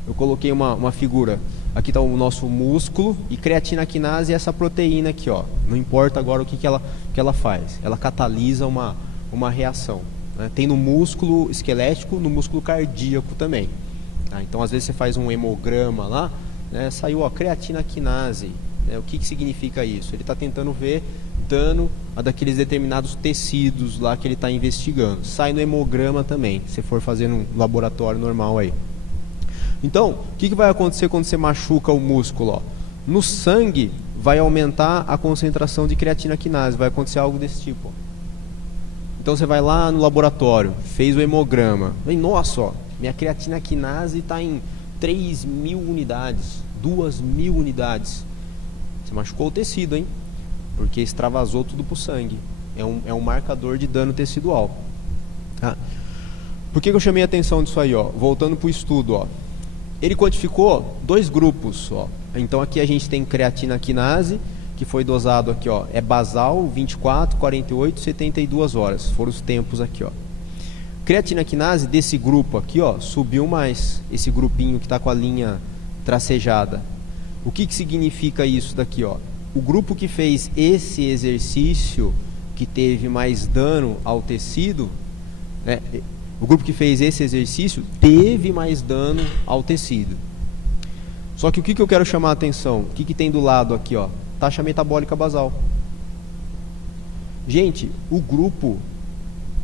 Eu coloquei uma figura. Aqui está o nosso músculo e creatina quinase é essa proteína aqui, ó. Não importa agora o que ela faz. Ela catalisa uma reação, né? Tem no músculo esquelético, no músculo cardíaco também. Tá? Então, às vezes você faz um hemograma lá, né? Saiu, ó, creatina quinase. Né? O que significa isso? Ele está tentando ver dano a daqueles determinados tecidos lá que ele está investigando. Sai no hemograma também, se for fazer no laboratório normal aí. Então, o que vai acontecer quando você machuca o músculo? Ó? No sangue vai aumentar a concentração de creatina quinase, vai acontecer algo desse tipo. Ó. Então você vai lá no laboratório, fez o hemograma, vem, nossa, ó, minha creatina quinase está em 3.000 unidades, 2.000 unidades. Você machucou o tecido, hein? Porque extravasou tudo para o sangue. É um marcador de dano tecidual. Tá? Por que eu chamei a atenção disso aí? Ó? Voltando para o estudo, ó. Ele quantificou 2 grupos. Ó. Então aqui a gente tem creatina quinase, que foi dosado aqui, ó, é basal, 24, 48, 72 horas. Foram os tempos aqui. Ó. Creatina quinase desse grupo aqui, ó, subiu mais. Esse grupinho que está com a linha tracejada. O que significa isso daqui? Ó? O grupo que fez esse exercício, que teve mais dano ao tecido, né? O grupo que fez esse exercício teve mais dano ao tecido. Só que o que eu quero chamar a atenção? O que tem do lado aqui? Ó? Taxa metabólica basal. Gente, o grupo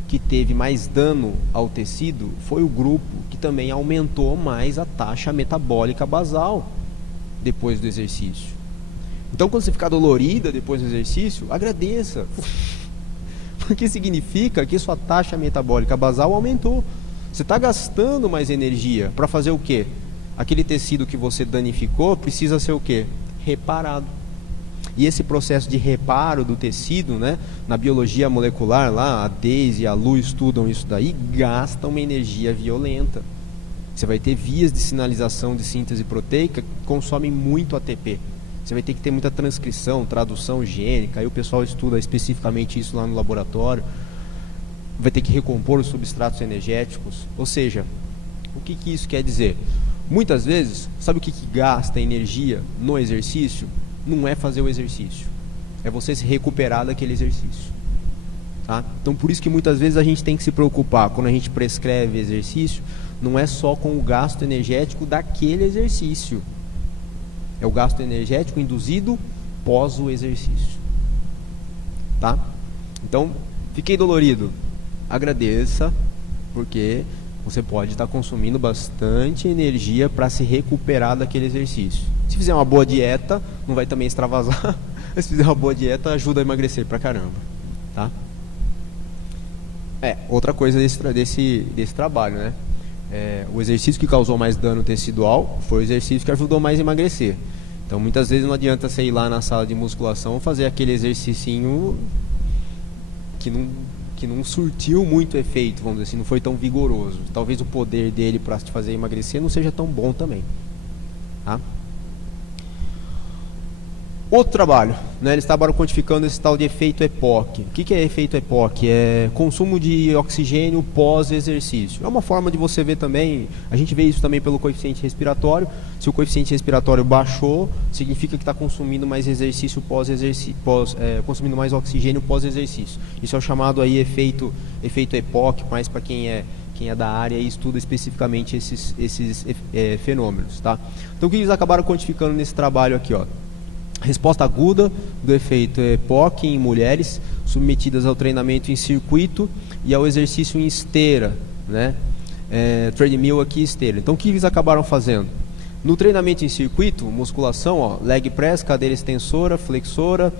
que teve mais dano ao tecido foi o grupo que também aumentou mais a taxa metabólica basal depois do exercício. Então, quando você ficar dolorida depois do exercício, agradeça. Porque significa que sua taxa metabólica basal aumentou. Você está gastando mais energia para fazer o quê? aquele tecido que você danificou precisa ser o quê? Reparado. E esse processo de reparo do tecido, né, na biologia molecular, lá, a Daisy e a Lu estudam isso daí, gasta uma energia violenta. Você vai ter vias de sinalização de síntese proteica que consomem muito ATP. Você vai ter que ter muita transcrição, tradução gênica, aí o pessoal estuda especificamente isso lá no laboratório. Vai ter que recompor os substratos energéticos. Ou seja, o que isso quer dizer? Muitas vezes, sabe o que gasta energia no exercício? Não é fazer o exercício, é você se recuperar daquele exercício, tá? Então por isso que muitas vezes a gente tem que se preocupar, quando a gente prescreve exercício, não é só com o gasto energético daquele exercício, é o gasto energético induzido pós o exercício, tá? Então, fiquei dolorido, agradeça, porque você pode estar consumindo bastante energia para se recuperar daquele exercício. Se fizer uma boa dieta, não vai também extravasar, mas se fizer uma boa dieta, ajuda a emagrecer pra caramba, tá? Outra coisa desse trabalho, né? O exercício que causou mais dano tecidual foi o exercício que ajudou mais a emagrecer. Então, muitas vezes não adianta você ir lá na sala de musculação fazer aquele exercício que não surtiu muito efeito, vamos dizer assim, não foi tão vigoroso. Talvez o poder dele para te fazer emagrecer não seja tão bom também, tá? Outro trabalho, né, eles estavam quantificando esse tal de efeito EPOC. O que é efeito EPOC? É consumo de oxigênio pós-exercício. É uma forma de você ver também, a gente vê isso também pelo coeficiente respiratório. Se o coeficiente respiratório baixou, significa que está consumindo mais exercício consumindo mais oxigênio pós-exercício. Isso é o chamado aí efeito EPOC, mais para quem é da área e estuda especificamente esses fenômenos, tá? Então o que eles acabaram quantificando nesse trabalho aqui, ó? Resposta aguda do efeito EPOC em mulheres submetidas ao treinamento em circuito e ao exercício em esteira, né? Treadmill aqui, esteira. Então o que eles acabaram fazendo? No treinamento em circuito, musculação, ó, leg press, cadeira extensora, flexora,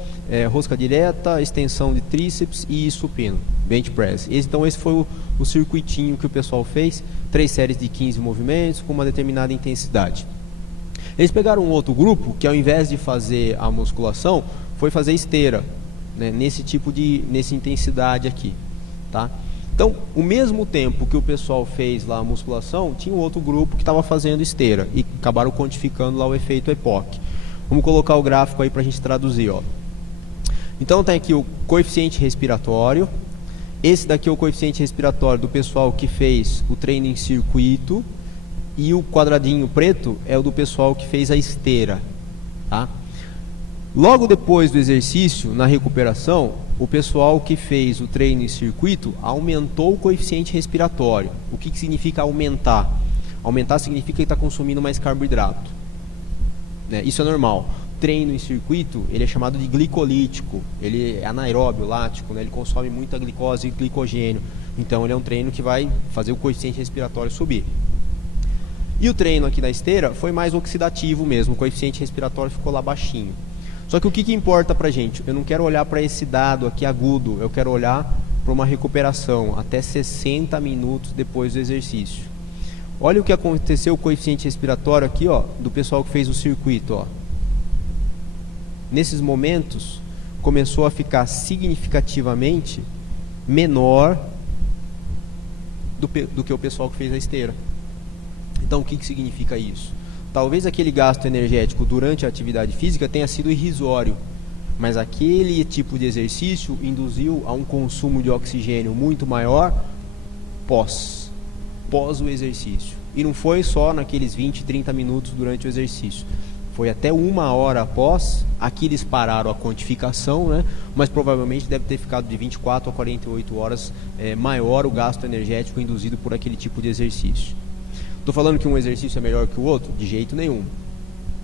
rosca direta, extensão de tríceps e supino, bench press. Então esse foi o circuitinho que o pessoal fez, 3 séries de 15 movimentos com uma determinada intensidade. Eles pegaram um outro grupo que, ao invés de fazer a musculação, foi fazer esteira, né, nessa intensidade aqui, tá? Então, o mesmo tempo que o pessoal fez lá a musculação, tinha um outro grupo que estava fazendo esteira e acabaram quantificando lá o efeito EPOC. Vamos colocar o gráfico aí para a gente traduzir, ó. Então tem aqui o coeficiente respiratório. Esse daqui é o coeficiente respiratório do pessoal que fez o treino em circuito. E o quadradinho preto é o do pessoal que fez a esteira, tá? Logo depois do exercício, na recuperação, o pessoal que fez o treino em circuito aumentou o coeficiente respiratório. O que significa aumentar? Aumentar significa que está consumindo mais carboidrato, né? Isso é normal. Treino em circuito, ele é chamado de glicolítico, ele é anaeróbio, lático, né? Ele consome muita glicose e glicogênio. Então ele é um treino que vai fazer o coeficiente respiratório subir. E o treino aqui na esteira foi mais oxidativo mesmo, o coeficiente respiratório ficou lá baixinho. Só que o que importa pra gente? Eu não quero olhar para esse dado aqui agudo, eu quero olhar para uma recuperação até 60 minutos depois do exercício. Olha o que aconteceu com o coeficiente respiratório aqui, ó, do pessoal que fez o circuito, ó. Nesses momentos, começou a ficar significativamente menor do que o pessoal que fez a esteira. Então, o que significa isso? Talvez aquele gasto energético durante a atividade física tenha sido irrisório, mas aquele tipo de exercício induziu a um consumo de oxigênio muito maior pós o exercício. E não foi só naqueles 20, 30 minutos durante o exercício. Foi até 1 hora após. Aqui eles pararam a quantificação, né? Mas provavelmente deve ter ficado de 24 a 48 horas maior o gasto energético induzido por aquele tipo de exercício. Estou falando que um exercício é melhor que o outro? De jeito nenhum,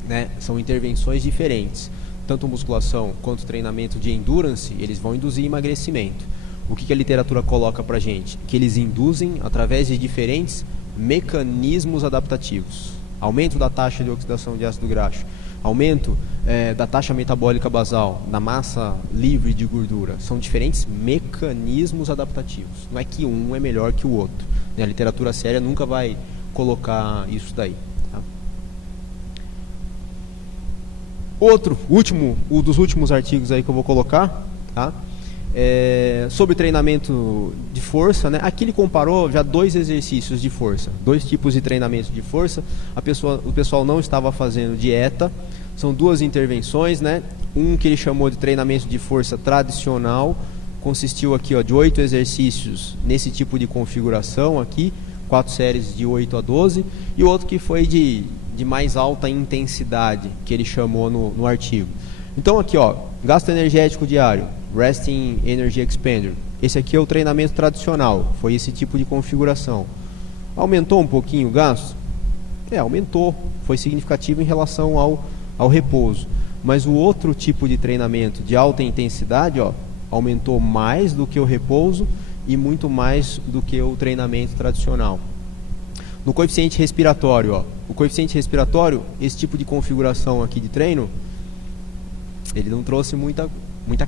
né? São intervenções diferentes. Tanto musculação quanto treinamento de endurance, eles vão induzir emagrecimento. O que a literatura coloca para a gente? Que eles induzem através de diferentes mecanismos adaptativos. Aumento da taxa de oxidação de ácido graxo, aumento da taxa metabólica basal, da massa livre de gordura. São diferentes mecanismos adaptativos. Não é que um é melhor que o outro, né? A literatura séria nunca vai colocar isso daí, tá? Um dos últimos artigos aí que eu vou colocar, tá? Sobre treinamento de força, né? Aqui ele comparou já 2 exercícios de força, 2 tipos de treinamento de força. O pessoal não estava fazendo dieta, são 2 intervenções, né? Um que ele chamou de treinamento de força tradicional, consistiu aqui, ó, de 8 exercícios nesse tipo de configuração aqui, 4 séries de 8 a 12, e outro que foi de mais alta intensidade, que ele chamou no artigo. Então aqui, ó, gasto energético diário, Resting Energy Expander. Esse aqui é o treinamento tradicional, foi esse tipo de configuração. Aumentou um pouquinho o gasto? Aumentou, foi significativo em relação ao repouso. Mas o outro tipo de treinamento de alta intensidade, ó, aumentou mais do que o repouso e muito mais do que o treinamento tradicional. No coeficiente respiratório, ó, o coeficiente respiratório, esse tipo de configuração aqui de treino, ele não trouxe muita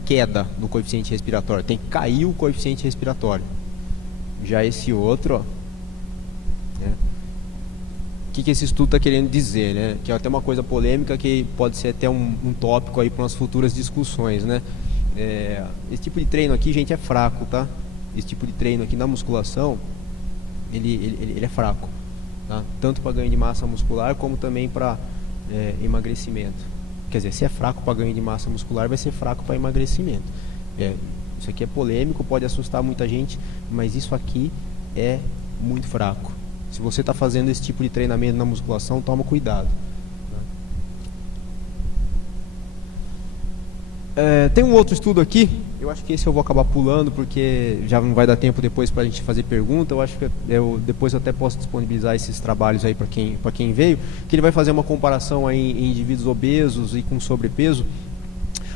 queda no coeficiente respiratório, tem que cair o coeficiente respiratório. Já esse outro, ó, né? O que esse estudo está querendo dizer, né? Que é até uma coisa polêmica que pode ser até um tópico aí para umas futuras discussões, né? Esse tipo de treino aqui, gente, é fraco, tá? Esse tipo de treino aqui na musculação, ele é fraco, tá? Tanto para ganho de massa muscular como também para emagrecimento. Quer dizer, se é fraco para ganho de massa muscular, vai ser fraco para emagrecimento. Isso aqui é polêmico, pode assustar muita gente, mas isso aqui é muito fraco. Se você está fazendo esse tipo de treinamento na musculação, toma cuidado. Tem um outro estudo aqui, eu acho que esse eu vou acabar pulando, porque já não vai dar tempo depois para a gente fazer pergunta. Eu acho que depois eu até posso disponibilizar esses trabalhos aí para quem veio, que ele vai fazer uma comparação aí em indivíduos obesos e com sobrepeso,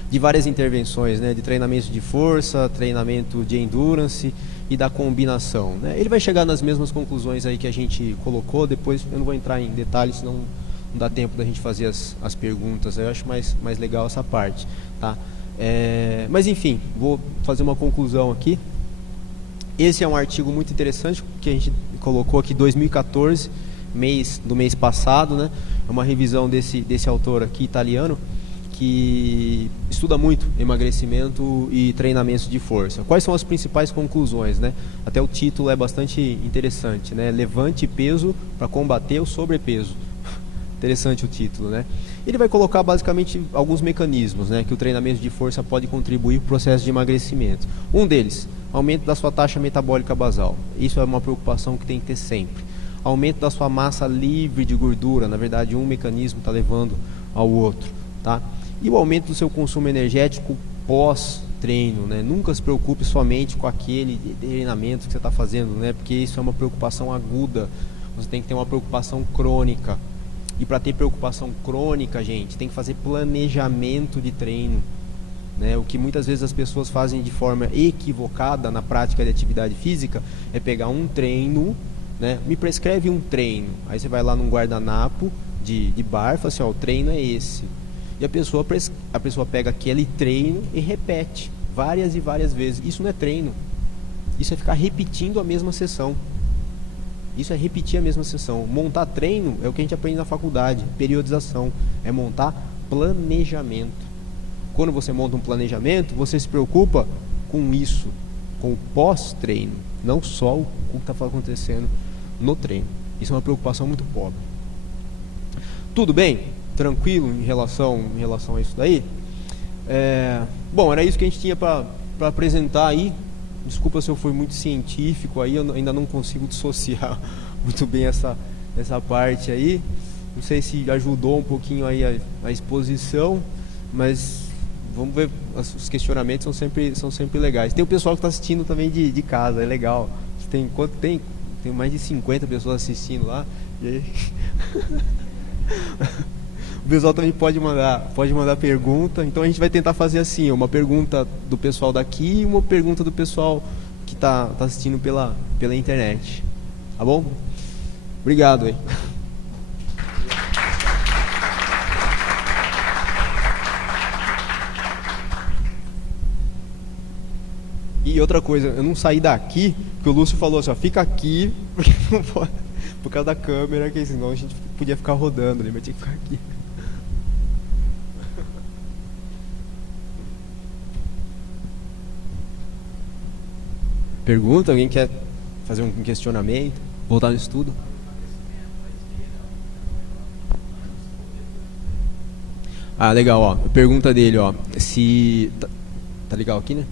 de várias intervenções, né, de treinamento de força, treinamento de endurance e da combinação, né? Ele vai chegar nas mesmas conclusões aí que a gente colocou. Depois eu não vou entrar em detalhes, senão não dá tempo da gente fazer as perguntas. Eu acho mais legal essa parte, tá? Mas enfim, vou fazer uma conclusão aqui. Esse é um artigo muito interessante que a gente colocou aqui, 2014, do mês passado, né? É uma revisão desse autor aqui, italiano, que estuda muito emagrecimento e treinamentos de força. Quais são as principais conclusões, né? Até o título é bastante interessante, né? Levante peso para combater o sobrepeso. Interessante o título, né? Ele vai colocar basicamente alguns mecanismos, né, que o treinamento de força pode contribuir para o processo de emagrecimento. Um deles, aumento da sua taxa metabólica basal. Isso é uma preocupação que tem que ter sempre. Aumento da sua massa livre de gordura. Na verdade, um mecanismo está levando ao outro, tá? E o aumento do seu consumo energético pós-treino, né? Nunca se preocupe somente com aquele treinamento que você está fazendo, né? Porque isso é uma preocupação aguda. Você tem que ter uma preocupação crônica. E para ter preocupação crônica, gente, tem que fazer planejamento de treino, né? O que muitas vezes as pessoas fazem de forma equivocada na prática de atividade física é pegar um treino, né? Me prescreve um treino. Aí você vai lá num guardanapo de bar e fala assim, ó, o treino é esse. E a pessoa pega aquele treino e repete várias e várias vezes. Isso não é treino. Isso é ficar repetindo a mesma sessão. Isso é repetir a mesma sessão. Montar treino é o que a gente aprende na faculdade. Periodização é montar planejamento. Quando você monta um planejamento, você se preocupa com isso, com o pós-treino, não só o que está acontecendo no treino. Isso é uma preocupação muito pobre. Tudo bem? Tranquilo em relação a isso daí? Bom, era isso que a gente tinha para apresentar aí. Desculpa se eu fui muito científico aí, eu ainda não consigo dissociar muito bem essa parte aí. Não sei se ajudou um pouquinho aí a exposição, mas vamos ver, os questionamentos são sempre legais. Tem o pessoal que está assistindo também de casa, é legal. Tem mais de 50 pessoas assistindo lá. E aí... O pessoal também pode mandar pergunta. Então a gente vai tentar fazer assim, uma pergunta do pessoal daqui e uma pergunta do pessoal que está assistindo pela internet. Tá bom? Obrigado aí. E outra coisa, eu não saí daqui, porque o Lúcio falou assim, ó, fica aqui, porque não pode, por causa da câmera, que senão a gente podia ficar rodando ali, mas tinha que ficar aqui. Pergunta? Alguém quer fazer um questionamento? Voltar no estudo? Ah, legal, ó. Pergunta dele, ó. Se... Tá legal aqui, né?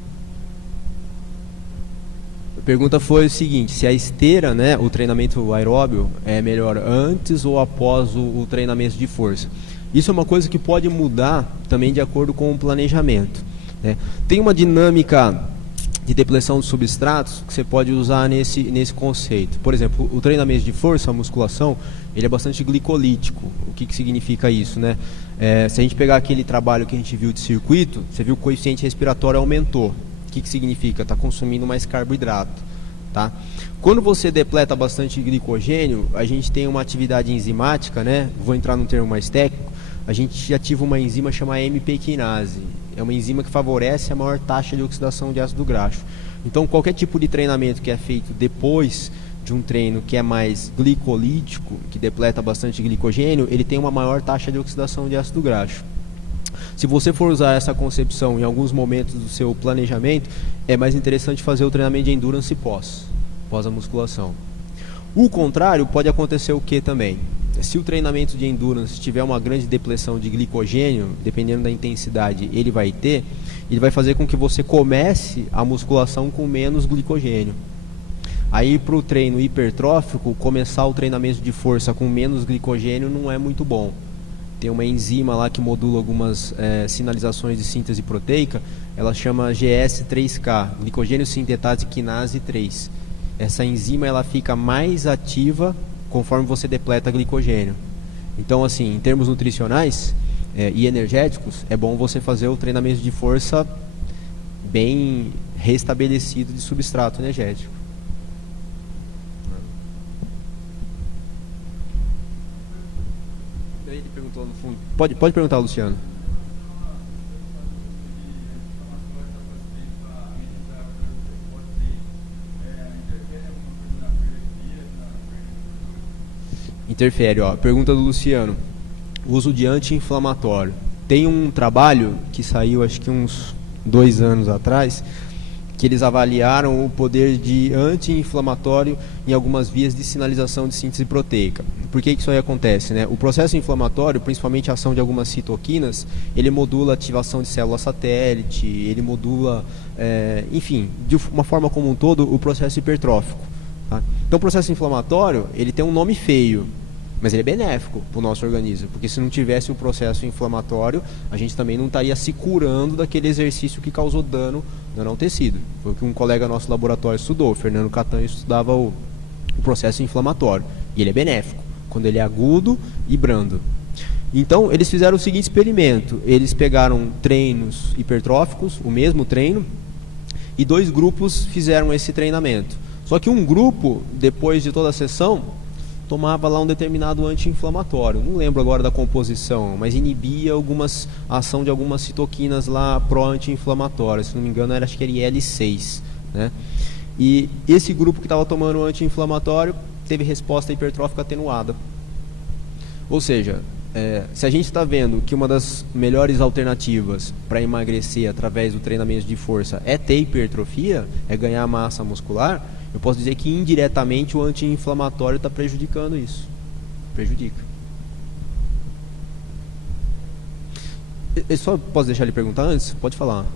A pergunta foi o seguinte: se a esteira, né, o treinamento aeróbio, é melhor antes ou após o treinamento de força? Isso é uma coisa que pode mudar também de acordo com o planejamento, né? Tem uma dinâmica de depressão de substratos que você pode usar nesse conceito. Por exemplo, o treinamento de força, a musculação, ele é bastante glicolítico. O que significa isso, né? Se a gente pegar aquele trabalho que a gente viu de circuito, você viu que o coeficiente respiratório aumentou. O que significa? Está consumindo mais carboidrato, tá? Quando você depleta bastante glicogênio, a gente tem uma atividade enzimática, né? Vou entrar num termo mais técnico. A gente ativa uma enzima chamada MP quinase. É uma enzima que favorece a maior taxa de oxidação de ácido graxo. Então, qualquer tipo de treinamento que é feito depois de um treino que é mais glicolítico, que depleta bastante glicogênio, ele tem uma maior taxa de oxidação de ácido graxo. Se você for usar essa concepção em alguns momentos do seu planejamento, é mais interessante fazer o treinamento de endurance pós a musculação. O contrário pode acontecer o que também? Se o treinamento de endurance tiver uma grande depressão de glicogênio, dependendo da intensidade, ele vai fazer com que você comece a musculação com menos glicogênio. Aí para o treino hipertrófico, começar o treinamento de força com menos glicogênio não é muito bom. Tem uma enzima lá que modula algumas sinalizações de síntese proteica, ela chama GS3K, glicogênio sintetase quinase 3. Essa enzima ela fica mais ativa conforme você depleta glicogênio. Então, assim, em termos nutricionais e energéticos, é bom você fazer o treinamento de força bem restabelecido de substrato energético. Ele perguntou no fundo. Pode perguntar, Luciano. Interfere, ó. Pergunta do Luciano. Uso de anti-inflamatório. Tem um trabalho que saiu acho que uns 2 anos atrás, que eles avaliaram o poder de anti-inflamatório em algumas vias de sinalização de síntese proteica. Por que isso aí acontece, né? O processo inflamatório, principalmente a ação de algumas citoquinas, ele modula a ativação de célula satélite, ele modula, enfim, de uma forma como um todo, o processo hipertrófico. Tá? Então o processo inflamatório, ele tem um nome feio, mas ele é benéfico para o nosso organismo, porque se não tivesse o processo inflamatório, a gente também não estaria se curando daquele exercício que causou dano ao tecido. Foi o que um colega nosso do laboratório estudou, o Fernando Catan, estudava o processo inflamatório, e ele é benéfico, quando ele é agudo e brando. Então, eles fizeram o seguinte experimento, eles pegaram treinos hipertróficos, o mesmo treino, e 2 grupos fizeram esse treinamento. Só que um grupo, depois de toda a sessão, tomava lá um determinado anti-inflamatório. Não lembro agora da composição, mas inibia a ação de algumas citoquinas lá pró-anti-inflamatórias. Se não me engano, acho que era IL-6, né? E esse grupo que estava tomando anti-inflamatório teve resposta hipertrófica atenuada. Ou seja, se a gente está vendo que uma das melhores alternativas para emagrecer através do treinamento de força é ter hipertrofia, é ganhar massa muscular, eu posso dizer que indiretamente o anti-inflamatório está prejudicando isso. Prejudica. Eu só posso deixar ele perguntar antes? Pode falar.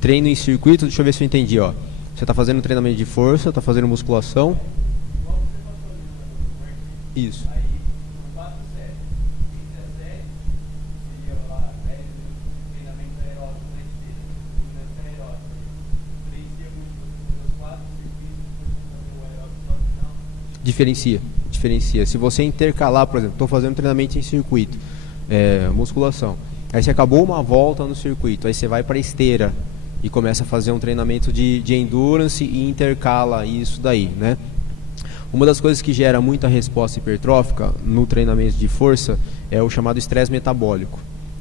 Treino em circuito, deixa eu ver se eu entendi, ó. Você está fazendo treinamento de força, está fazendo musculação. Isso. Aí, no 4 séries. Entre as séries, seria lá 10 treinamento aeróbico, 3 vezes. Treinamento aeróbico. 3 segundos, os 4 circuitos, o aeróbico só no final. Diferencia. Se você intercalar, por exemplo, estou fazendo treinamento em circuito, musculação. Aí você acabou uma volta no circuito, aí você vai para a esteira e começa a fazer um treinamento de endurance e intercala isso daí, né? Uma das coisas que gera muita resposta hipertrófica no treinamento de força é o chamado estresse metabólico,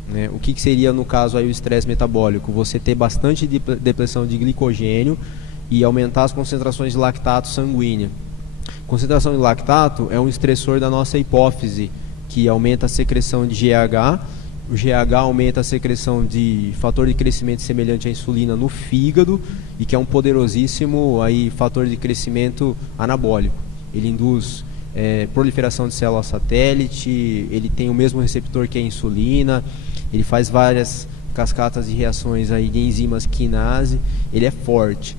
né? O que seria, no caso, aí o estresse metabólico? Você ter bastante depressão de glicogênio e aumentar as concentrações de lactato sanguíneo. Concentração de lactato é um estressor da nossa hipófise, que aumenta a secreção de GH. O GH aumenta a secreção de fator de crescimento semelhante à insulina no fígado e que é um poderosíssimo aí, fator de crescimento anabólico. Ele induz proliferação de células satélite, ele tem o mesmo receptor que a insulina, ele faz várias cascatas de reações aí de enzimas quinase, ele é forte.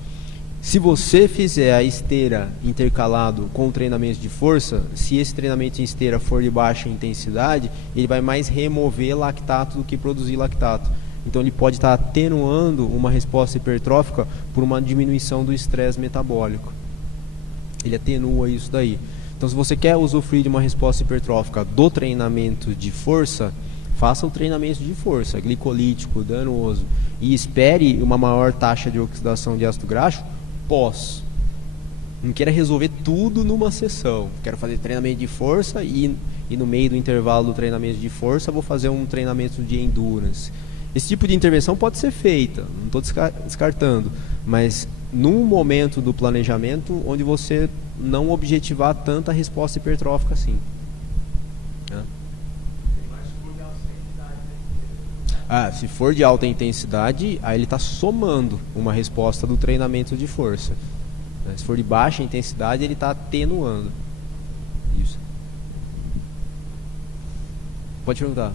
Se você fizer a esteira intercalado com treinamento de força, se esse treinamento em esteira for de baixa intensidade, ele vai mais remover lactato do que produzir lactato. Então ele pode estar atenuando uma resposta hipertrófica por uma diminuição do estresse metabólico. Ele atenua isso daí. Então se você quer usufruir de uma resposta hipertrófica do treinamento de força, faça o treinamento de força, glicolítico, danoso, e espere uma maior taxa de oxidação de ácido graxo pós. Não queira resolver tudo numa sessão. Quero fazer treinamento de força e no meio do intervalo do treinamento de força vou fazer um treinamento de endurance. Esse tipo de intervenção pode ser feita, não estou descartando, mas num momento do planejamento onde você não objetivar tanta resposta hipertrófica assim. Se for de alta intensidade, aí ele está somando uma resposta do treinamento de força. Se for de baixa intensidade, ele está atenuando. Isso. Pode perguntar.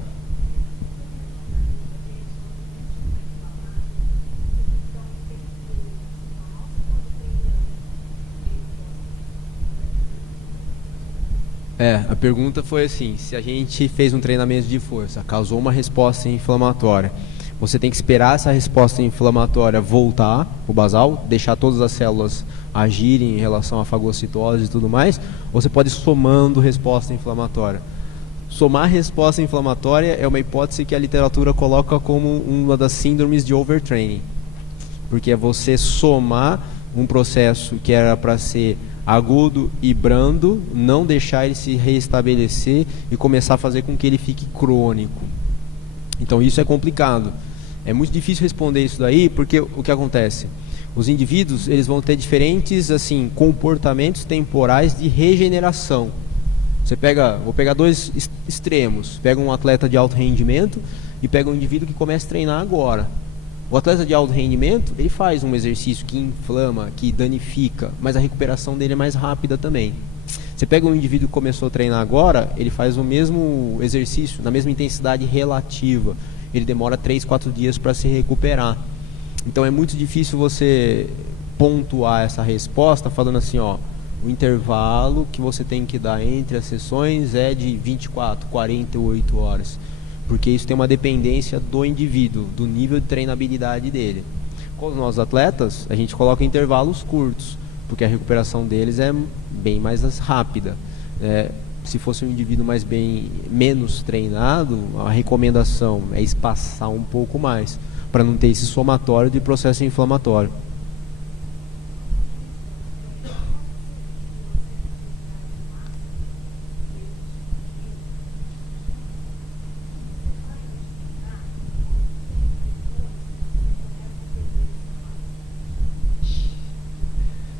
A pergunta foi assim: se a gente fez um treinamento de força, causou uma resposta inflamatória, você tem que esperar essa resposta inflamatória voltar, o basal, deixar todas as células agirem em relação à fagocitose e tudo mais, ou você pode ir somando resposta inflamatória. Somar resposta inflamatória é uma hipótese que a literatura coloca como uma das síndromes de overtraining, porque é você somar um processo que era para ser agudo e brando, não deixar ele se reestabelecer e começar a fazer com que ele fique crônico. Então isso é complicado. É muito difícil responder isso daí, porque o que acontece? Os indivíduos eles vão ter diferentes assim, comportamentos temporais de regeneração. Vou pegar dois extremos. Pega um atleta de alto rendimento e pega um indivíduo que começa a treinar agora. O atleta de alto rendimento, ele faz um exercício que inflama, que danifica, mas a recuperação dele é mais rápida também. Você pega um indivíduo que começou a treinar agora, ele faz o mesmo exercício, na mesma intensidade relativa. Ele demora 3, 4 dias para se recuperar. Então é muito difícil você pontuar essa resposta falando assim, o intervalo que você tem que dar entre as sessões é de 24, 48 horas. Porque isso tem uma dependência do indivíduo, do nível de treinabilidade dele. Com os nossos atletas, a gente coloca intervalos curtos, porque a recuperação deles é bem mais rápida. Se fosse um indivíduo menos treinado, a recomendação é espaçar um pouco mais, para não ter esse somatório de processo inflamatório.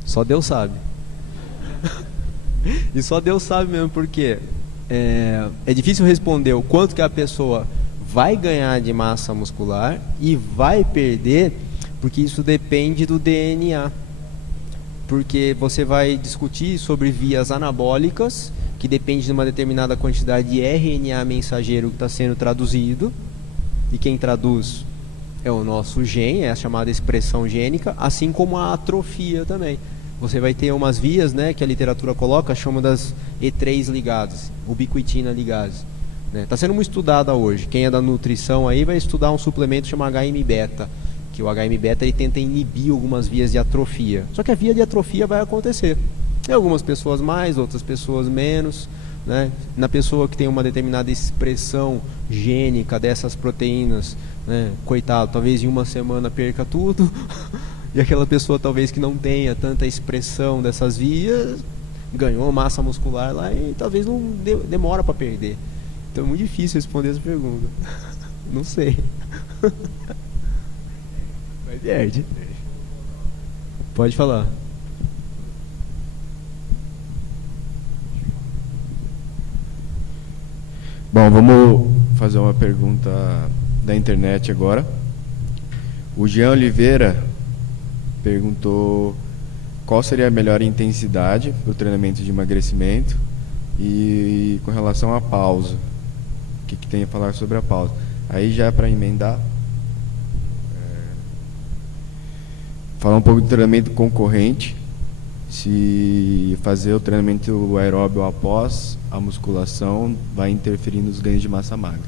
Só Deus sabe. E só Deus sabe mesmo, porque é difícil responder o quanto que a pessoa vai ganhar de massa muscular e vai perder, porque isso depende do DNA. Porque você vai discutir sobre vias anabólicas, que depende de uma determinada quantidade de RNA mensageiro que está sendo traduzido, e quem traduz é o nosso gene, é a chamada expressão gênica, assim como a atrofia também. Você vai ter umas vias, que a literatura coloca, chama das E3 ligadas, ubiquitina ligadas. Está sendo muito estudada hoje. Quem é da nutrição aí vai estudar um suplemento chamado HM-beta, que o HM-beta ele tenta inibir algumas vias de atrofia. Só que a via de atrofia vai acontecer. Tem algumas pessoas mais, outras pessoas menos. Na pessoa que tem uma determinada expressão gênica dessas proteínas, coitado, talvez em uma semana perca tudo. E aquela pessoa talvez que não tenha tanta expressão dessas vias, ganhou massa muscular lá e talvez não demora para perder. Então é muito difícil responder essa pergunta. Não sei. Mas perde. Pode falar. Bom, vamos fazer uma pergunta da internet agora. O Jean Oliveira perguntou qual seria a melhor intensidade para o treinamento de emagrecimento e com relação à pausa. O que tem a falar sobre a pausa? Aí já para emendar, falar um pouco do treinamento concorrente, se fazer o treinamento aeróbio após a musculação vai interferir nos ganhos de massa magra.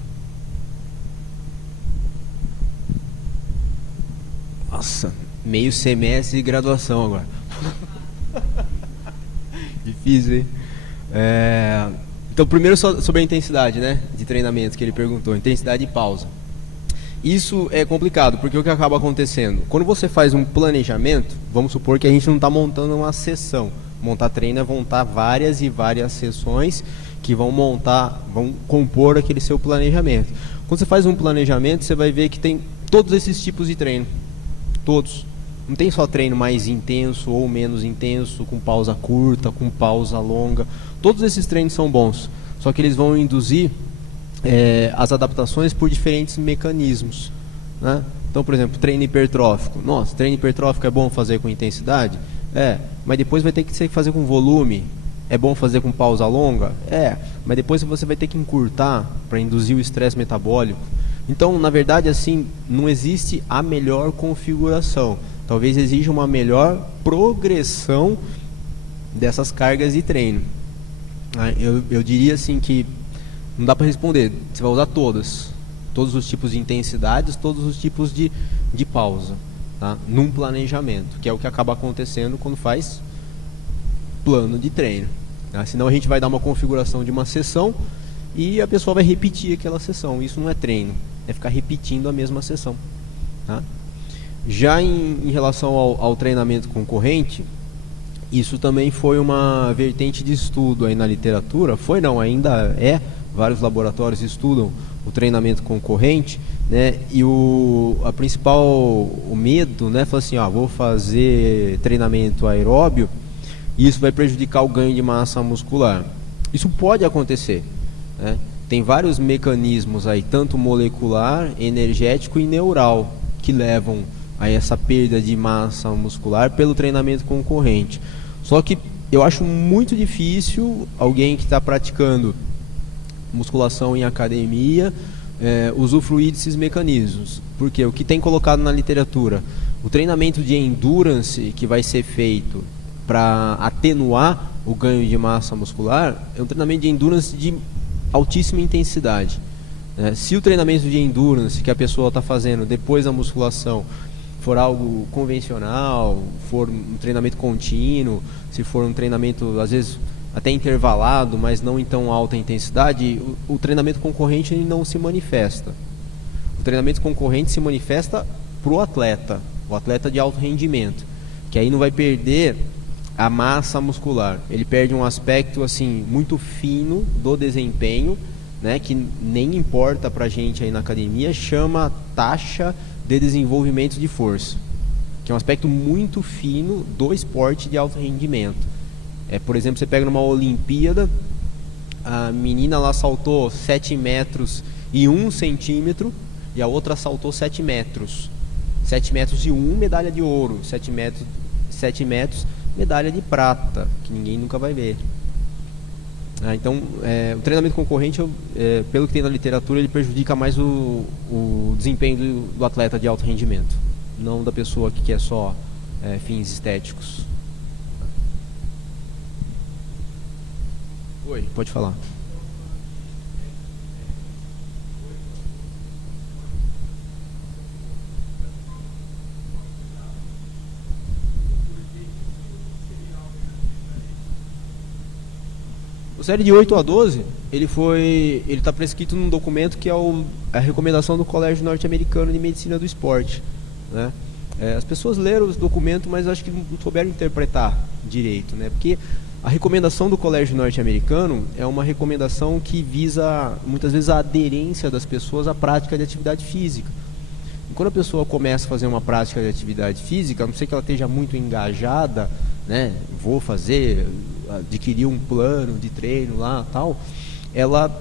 Nossa, meio semestre de graduação agora. Difícil, hein? Então, primeiro sobre a intensidade, né, de treinamento que ele perguntou, intensidade e pausa. Isso é complicado, porque o que acaba acontecendo? Quando você faz um planejamento, vamos supor que a gente não está montando uma sessão. Montar treino é montar várias e várias sessões que vão compor aquele seu planejamento. Quando você faz um planejamento, você vai ver que tem todos esses tipos de treino. Todos. Não tem só treino mais intenso ou menos intenso, com pausa curta, com pausa longa. Todos esses treinos são bons, só que eles vão induzir as adaptações por diferentes mecanismos, né? Então, por exemplo, treino hipertrófico. Nossa, treino hipertrófico é bom fazer com intensidade? Mas depois vai ter que fazer com volume. É bom fazer com pausa longa? Mas depois você vai ter que encurtar para induzir o estresse metabólico. Então, na verdade, assim, não existe a melhor configuração. Talvez exija uma melhor progressão dessas cargas de treino. Eu diria assim que não dá para responder. Você vai usar todos os tipos de intensidades, todos os tipos de pausa, tá? Num planejamento, que é o que acaba acontecendo quando faz plano de treino, tá? Senão a gente vai dar uma configuração de uma sessão e a pessoa vai repetir aquela sessão. Isso não é treino, é ficar repetindo a mesma sessão, tá? Já em relação ao treinamento concorrente, isso também foi uma vertente de estudo aí na literatura. Ainda é. Vários laboratórios estudam o treinamento concorrente, né? E o medo, né? Fala assim, vou fazer treinamento aeróbio e isso vai prejudicar o ganho de massa muscular. Isso pode acontecer, né? Tem vários mecanismos aí, tanto molecular, energético e neural, que levam a essa perda de massa muscular pelo treinamento concorrente. Só que eu acho muito difícil alguém que está praticando musculação em academia usufruir desses mecanismos, porque o que tem colocado na literatura, o treinamento de endurance que vai ser feito para atenuar o ganho de massa muscular é um treinamento de endurance de altíssima intensidade. Se o treinamento de endurance que a pessoa está fazendo depois da musculação for algo convencional, for um treinamento contínuo, se for um treinamento às vezes até intervalado, mas não em tão alta intensidade, o treinamento concorrente ele não se manifesta. O treinamento concorrente se manifesta para o atleta de alto rendimento, que aí não vai perder a massa muscular. Ele perde um aspecto assim muito fino do desempenho, né, que nem importa para a gente aí na academia, chama taxa de desenvolvimento de força, que é um aspecto muito fino do esporte de alto rendimento. Por exemplo, você pega numa Olimpíada, a menina lá saltou 7 metros e 1 centímetro e a outra saltou 7 metros. 7 metros e 1, medalha de ouro. 7 metros, medalha de prata, que ninguém nunca vai ver. Então, o treinamento concorrente, pelo que tem na literatura, ele prejudica mais o desempenho do atleta de alto rendimento, não da pessoa que quer só fins estéticos. Oi, pode falar. O série de 8 a 12, ele está prescrito num documento que é a recomendação do Colégio Norte-Americano de Medicina do Esporte, né? As pessoas leram esse documento, mas acho que não souberam interpretar direito, né? Porque a recomendação do Colégio Norte-Americano é uma recomendação que visa, muitas vezes, a aderência das pessoas à prática de atividade física. E quando a pessoa começa a fazer uma prática de atividade física, a não ser que ela esteja muito engajada, né, adquirir um plano de treino lá, tal, ela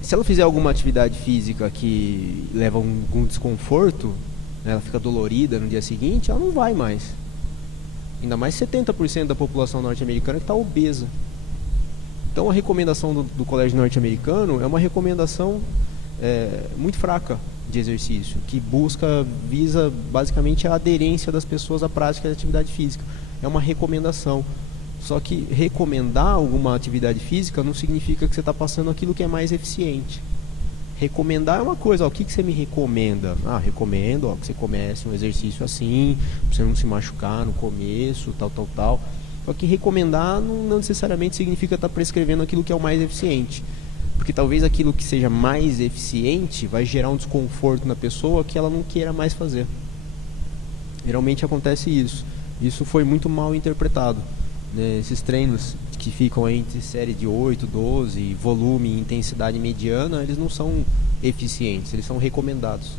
Se ela fizer alguma atividade física que leva algum desconforto, né, ela fica dolorida no dia seguinte, ela não vai mais. Ainda mais 70% da população norte-americana que está obesa. Então a recomendação do colégio norte-americano é uma recomendação muito fraca de exercício, que visa basicamente a aderência das pessoas à prática de atividade física. É uma recomendação. Só que recomendar alguma atividade física não significa que você está passando aquilo que é mais eficiente. Recomendar é uma coisa, o que você me recomenda? Recomendo que você comece um exercício assim, para você não se machucar no começo, tal. Só que recomendar não necessariamente significa estar prescrevendo aquilo que é o mais eficiente. Porque talvez aquilo que seja mais eficiente vai gerar um desconforto na pessoa que ela não queira mais fazer. Geralmente acontece isso. Isso foi muito mal interpretado. Né? Esses treinos que ficam entre série de 8, 12, volume e intensidade mediana, eles não são eficientes, eles são recomendados.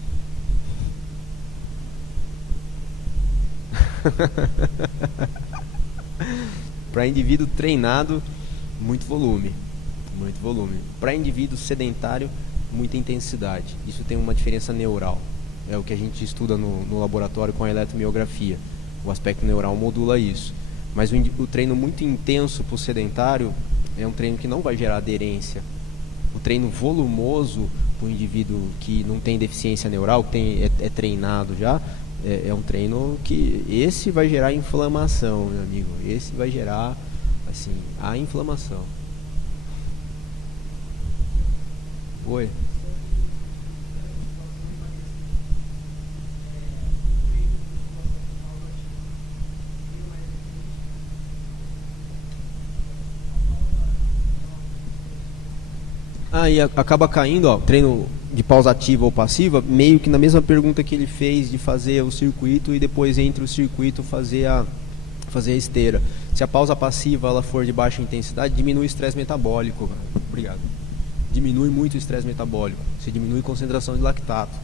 Para indivíduo treinado, muito volume. Para indivíduo sedentário, muita intensidade. Isso tem uma diferença neural. É o que a gente estuda no laboratório com a eletromiografia. O aspecto neural modula isso. Mas o treino muito intenso para o sedentário é um treino que não vai gerar aderência. O treino volumoso para o indivíduo que não tem deficiência neural, que é treinado já, é um treino que esse vai gerar inflamação, meu amigo. Esse vai gerar assim, a inflamação. Oi. E acaba caindo, treino de pausa ativa ou passiva, meio que na mesma pergunta que ele fez de fazer o circuito e depois entre o circuito fazer a esteira. Se a pausa passiva ela for de baixa intensidade, diminui o estresse metabólico. Obrigado. Diminui muito o estresse metabólico. Você diminui a concentração de lactato.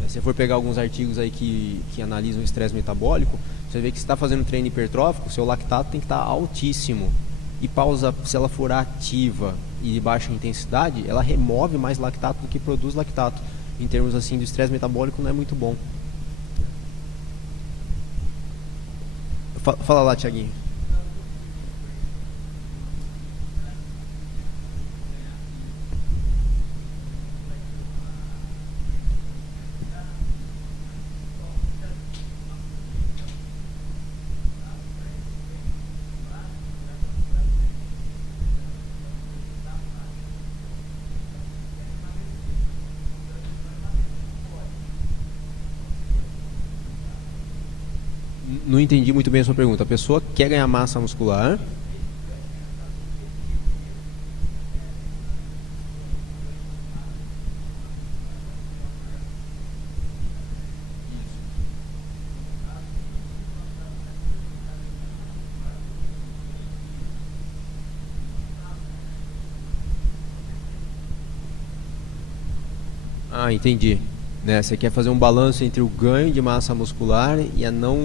Se você for pegar alguns artigos aí que analisam o estresse metabólico, você vê que se está fazendo treino hipertrófico, seu lactato tem que estar altíssimo. E pausa, se ela for ativa e de baixa intensidade, ela remove mais lactato do que produz lactato. Em termos assim de estresse metabólico, não é muito bom. Fala lá, Thiaguinho. Não entendi muito bem a sua pergunta. A pessoa quer ganhar massa muscular. Entendi. Né? Você quer fazer um balanço entre o ganho de massa muscular e a não,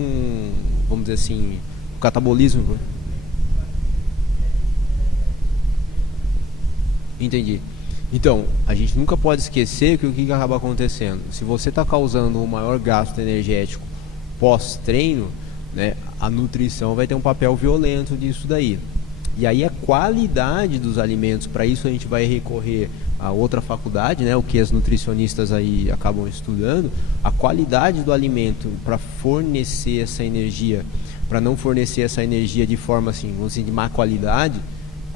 vamos dizer assim, o catabolismo. Entendi. Então, a gente nunca pode esquecer que o que acaba acontecendo? Se você está causando um maior gasto energético pós-treino, né, a nutrição vai ter um papel violento disso daí. E aí a qualidade dos alimentos, para isso a gente vai recorrer a outra faculdade, né, o que as nutricionistas aí acabam estudando, a qualidade do alimento para fornecer essa energia, para não fornecer essa energia de forma assim, vamos dizer, de má qualidade,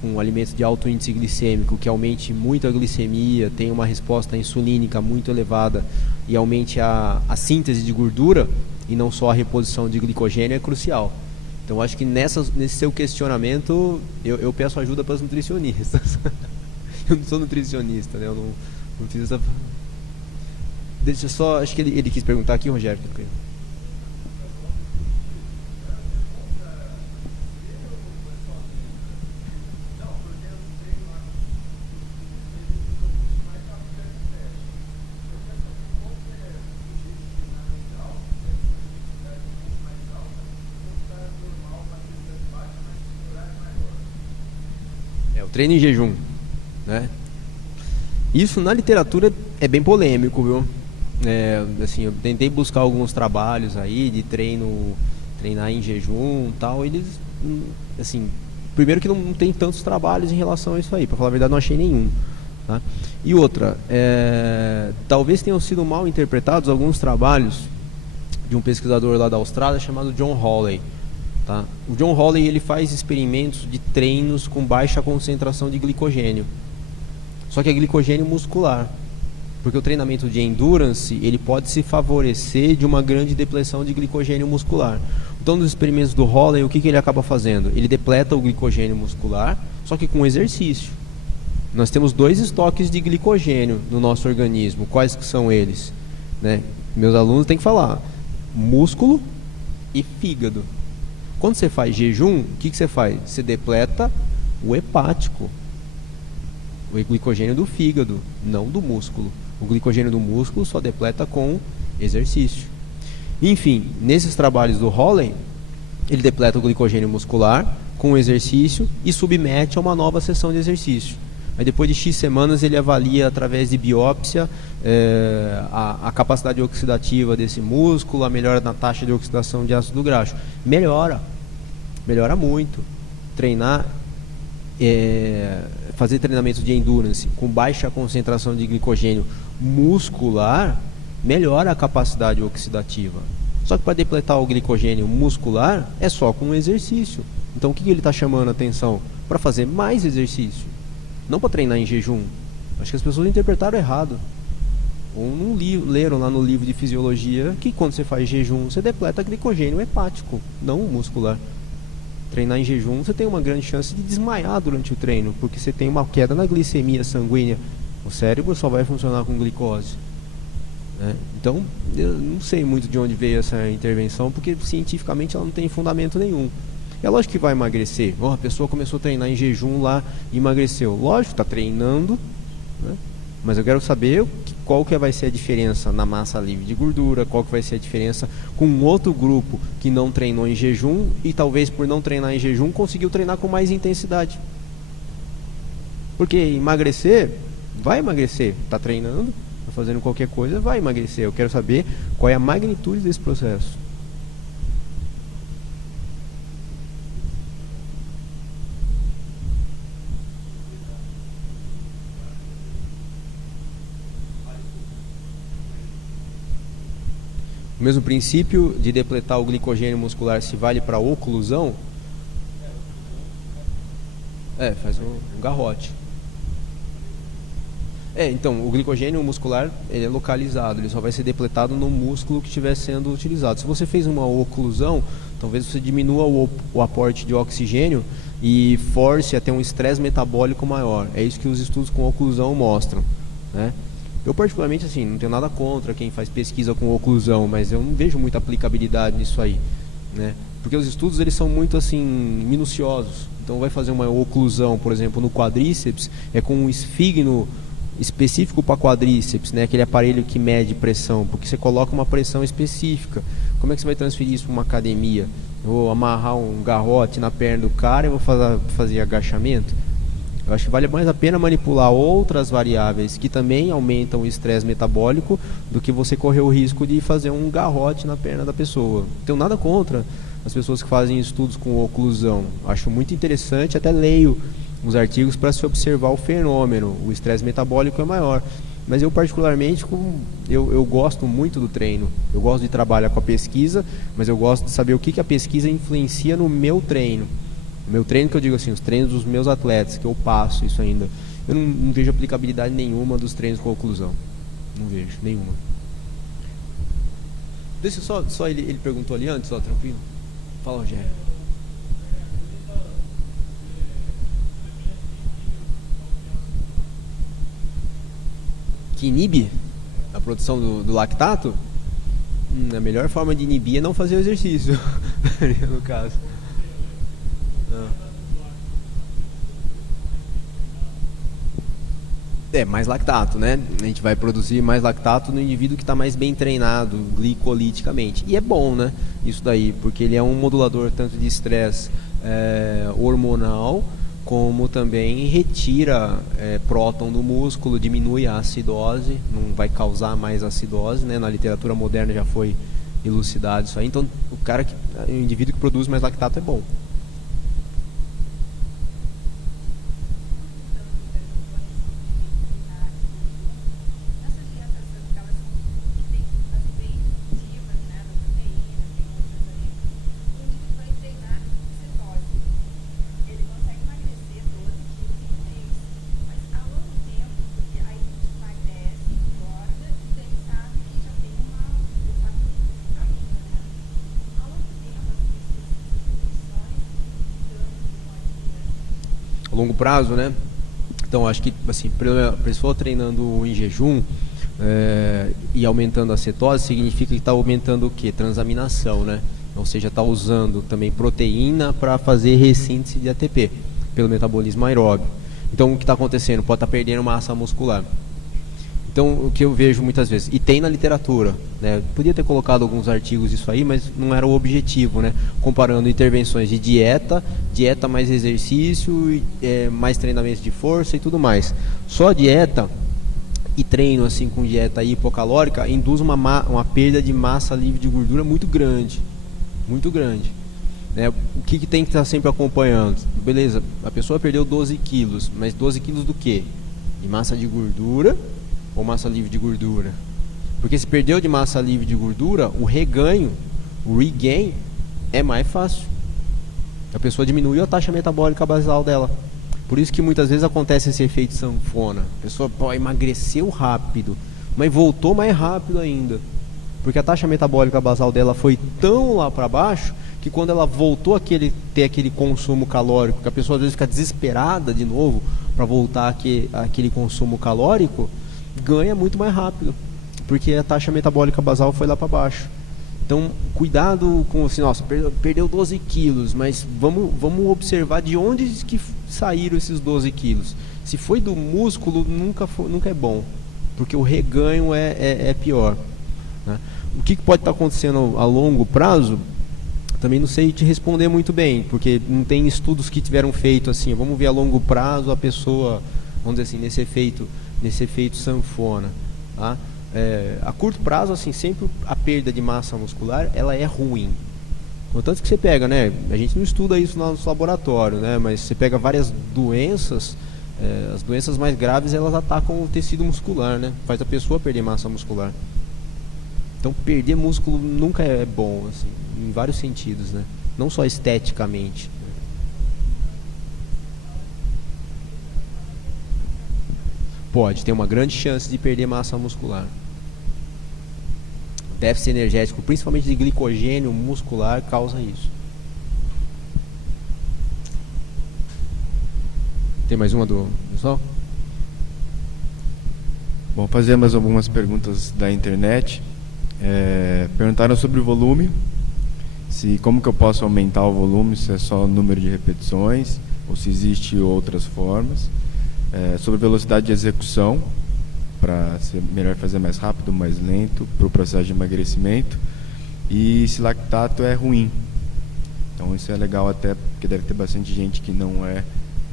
com um alimento de alto índice glicêmico que aumente muito a glicemia, tenha uma resposta insulínica muito elevada e aumente a síntese de gordura e não só a reposição de glicogênio, é crucial. Então acho que nesse seu questionamento eu peço ajuda para os nutricionistas. Eu não sou nutricionista, né? Eu não fiz essa... Deixa só, acho que ele quis perguntar aqui, Rogério. O treino em jejum, né? Isso na literatura é bem polêmico, viu? Assim, eu tentei buscar alguns trabalhos aí de treinar em jejum e tal. Eles, assim, primeiro que não tem tantos trabalhos em relação a isso aí. Para falar a verdade, não achei nenhum. Tá? E outra, talvez tenham sido mal interpretados alguns trabalhos de um pesquisador lá da Austrália chamado John Hawley. Tá? O John Hawley ele faz experimentos de treinos com baixa concentração de glicogênio. Só que é glicogênio muscular. Porque o treinamento de endurance ele pode se favorecer de uma grande depleção de glicogênio muscular. Então, nos experimentos do Hawley, o que ele acaba fazendo? Ele depleta o glicogênio muscular, só que com exercício. Nós temos 2 estoques de glicogênio no nosso organismo. Quais que são eles? Né? Meus alunos têm que falar: músculo e fígado. Quando você faz jejum, o que você faz? Você depleta o hepático, o glicogênio do fígado, não do músculo. O glicogênio do músculo só depleta com exercício. Enfim, nesses trabalhos do Hawley, ele depleta o glicogênio muscular com exercício e submete a uma nova sessão de exercício. Aí depois de X semanas ele avalia através de biópsia a capacidade oxidativa desse músculo, a melhora na taxa de oxidação de ácido graxo. Melhora muito. Fazer treinamento de endurance com baixa concentração de glicogênio muscular melhora a capacidade oxidativa. Só que para depletar o glicogênio muscular é só com exercício. Então o que ele está chamando a atenção? Para fazer mais exercício, não para treinar em jejum. Acho que as pessoas interpretaram errado. Ou não leram lá no livro de fisiologia que quando você faz jejum você depleta glicogênio hepático, não muscular. Treinar em jejum você tem uma grande chance de desmaiar durante o treino, porque você tem uma queda na glicemia sanguínea. O cérebro só vai funcionar com glicose, né? Então eu não sei muito de onde veio essa intervenção, porque cientificamente ela não tem fundamento nenhum. É lógico que vai emagrecer. A pessoa começou a treinar em jejum lá e emagreceu. Lógico, está treinando, né? Mas eu quero saber qual que vai ser a diferença na massa livre de gordura, qual que vai ser a diferença com um outro grupo que não treinou em jejum e talvez por não treinar em jejum conseguiu treinar com mais intensidade. Porque emagrecer, vai emagrecer, está treinando, está fazendo qualquer coisa, vai emagrecer. Eu quero saber qual é a magnitude desse processo. O mesmo princípio de depletar o glicogênio muscular se vale para oclusão? Faz um garrote. Então, o glicogênio muscular ele é localizado, ele só vai ser depletado no músculo que estiver sendo utilizado. Se você fez uma oclusão, talvez você diminua o aporte de oxigênio e force a ter um estresse metabólico maior. É isso que os estudos com oclusão mostram, né? Eu particularmente assim, não tenho nada contra quem faz pesquisa com oclusão, mas eu não vejo muita aplicabilidade nisso aí, né? Porque os estudos eles são muito assim minuciosos. Então vai fazer uma oclusão, por exemplo, no quadríceps, com um esfigno específico para quadríceps, né? Aquele aparelho que mede pressão, porque você coloca uma pressão específica. Como é que você vai transferir isso para uma academia? Eu vou amarrar um garrote na perna do cara e vou fazer agachamento? Eu acho que vale mais a pena manipular outras variáveis que também aumentam o estresse metabólico do que você correr o risco de fazer um garrote na perna da pessoa. Não tenho nada contra as pessoas que fazem estudos com oclusão. Acho muito interessante, até leio os artigos para se observar o fenômeno. O estresse metabólico é maior. Mas eu particularmente, eu gosto muito do treino. Eu gosto de trabalhar com a pesquisa, mas eu gosto de saber o que a pesquisa influencia no meu treino. O meu treino, que eu digo assim, os treinos dos meus atletas, que eu passo isso ainda. Eu não vejo aplicabilidade nenhuma dos treinos com oclusão. Não vejo, nenhuma. Deixa só ele perguntou ali antes, ó, tranquilo. Fala, Rogério. Que inibe a produção do lactato? A melhor forma de inibir é não fazer o exercício, no caso. Mais lactato, né? A gente vai produzir mais lactato no indivíduo que está mais bem treinado glicoliticamente. E é bom, né? Isso daí, porque ele é um modulador tanto de estresse hormonal como também retira próton do músculo, diminui a acidose, não vai causar mais acidose, né? Na literatura moderna já foi elucidado isso aí. Então, o indivíduo que produz mais lactato é bom. Longo prazo, né? Então acho que assim, para a pessoa treinando em jejum e aumentando a cetose, significa que está aumentando o que? Transaminação, né? Ou seja, está usando também proteína para fazer ressíntese de ATP pelo metabolismo aeróbio. Então o que está acontecendo? Pode estar perdendo massa muscular. Então o que eu vejo muitas vezes, e tem na literatura, né? Podia ter colocado alguns artigos disso aí, mas não era o objetivo, né? Comparando intervenções de dieta mais exercício, mais treinamento de força e tudo mais. Só dieta e treino assim com dieta hipocalórica induz uma perda de massa livre de gordura muito grande, né? O que tem que estar sempre acompanhando? Beleza, a pessoa perdeu 12 quilos, mas 12 quilos do quê? De massa de gordura ou massa livre de gordura? Porque se perdeu de massa livre de gordura, o reganho, o regain é mais fácil. A pessoa diminuiu a taxa metabólica basal dela. Por isso que muitas vezes acontece esse efeito sanfona. A pessoa emagreceu rápido, mas voltou mais rápido ainda. Porque a taxa metabólica basal dela foi tão lá para baixo que quando ela voltou a ter aquele consumo calórico, que a pessoa às vezes fica desesperada de novo para voltar àquele consumo calórico, ganha muito mais rápido, porque a taxa metabólica basal foi lá para baixo. Então, cuidado com assim, nossa, perdeu 12 quilos, mas vamos observar de onde que saíram esses 12 quilos. Se foi do músculo, nunca é bom, porque o reganho é pior, né? O que pode estar acontecendo a longo prazo, também não sei te responder muito bem, porque não tem estudos que tiveram feito assim, vamos ver a longo prazo a pessoa, vamos dizer assim, nesse efeito sanfona, tá? A curto prazo, assim, sempre a perda de massa muscular, ela é ruim. Contanto que você pega, né? A gente não estuda isso no nosso laboratório, né? Mas você pega várias doenças, as doenças mais graves, elas atacam o tecido muscular, né? Faz a pessoa perder massa muscular. Então, perder músculo nunca é bom, assim, em vários sentidos, né? Não só esteticamente. Pode ter uma grande chance de perder massa muscular. Déficit energético, principalmente de glicogênio muscular, causa isso. Tem mais uma do pessoal? Bom, fazer mais algumas perguntas da internet. Perguntaram sobre o volume, como que eu posso aumentar o volume, se é só o número de repetições ou se existe outras formas. Sobre velocidade de execução, para ser melhor fazer mais rápido, mais lento, para o processo de emagrecimento, e se lactato é ruim. Então isso é legal, até porque deve ter bastante gente que não é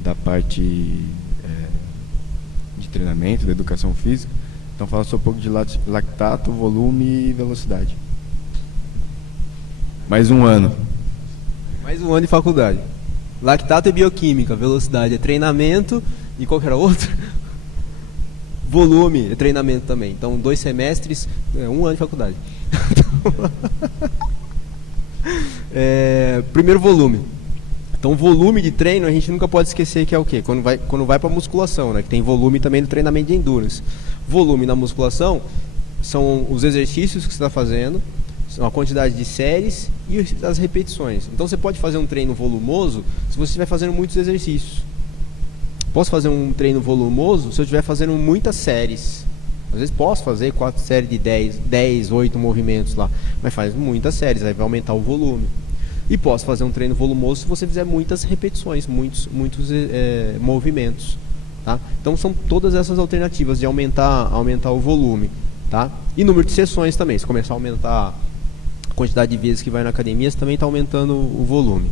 da parte de treinamento, da educação física. Então fala só um pouco de lactato, volume e velocidade. Mais um ano de faculdade. Lactato é bioquímica, velocidade é treinamento. E qual que era outro? Volume, treinamento também. Então, 2 semestres, 1 ano de faculdade. Primeiro, volume. Então, volume de treino, a gente nunca pode esquecer que é o quê? Quando vai para musculação, né? Que tem volume também no treinamento de endurance. Volume na musculação são os exercícios que você está fazendo, são a quantidade de séries e as repetições. Então, você pode fazer um treino volumoso se você estiver fazendo muitos exercícios. Posso fazer um treino volumoso se eu estiver fazendo muitas séries. Às vezes posso fazer 4 séries de 10, 8 movimentos lá, mas faz muitas séries, aí vai aumentar o volume. E posso fazer um treino volumoso se você fizer muitas repetições, muitos movimentos, tá? Então são todas essas alternativas de aumentar o volume, tá? E número de sessões também. Se começar a aumentar a quantidade de vezes que vai na academia, você também está aumentando o volume.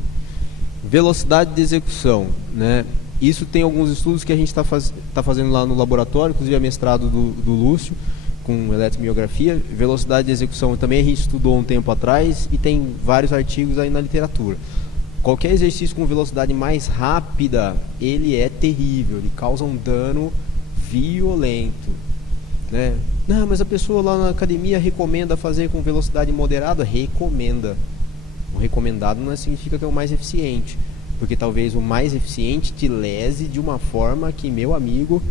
Velocidade de execução, né? Isso tem alguns estudos que a gente tá fazendo lá no laboratório, inclusive é mestrado do Lúcio, com eletromiografia. Velocidade de execução também a gente estudou um tempo atrás e tem vários artigos aí na literatura. Qualquer exercício com velocidade mais rápida, ele é terrível, ele causa um dano violento, né? Não, mas a pessoa lá na academia recomenda fazer com velocidade moderada. Recomenda. O recomendado não significa que é o mais eficiente, porque talvez o mais eficiente te lese de uma forma que, meu amigo,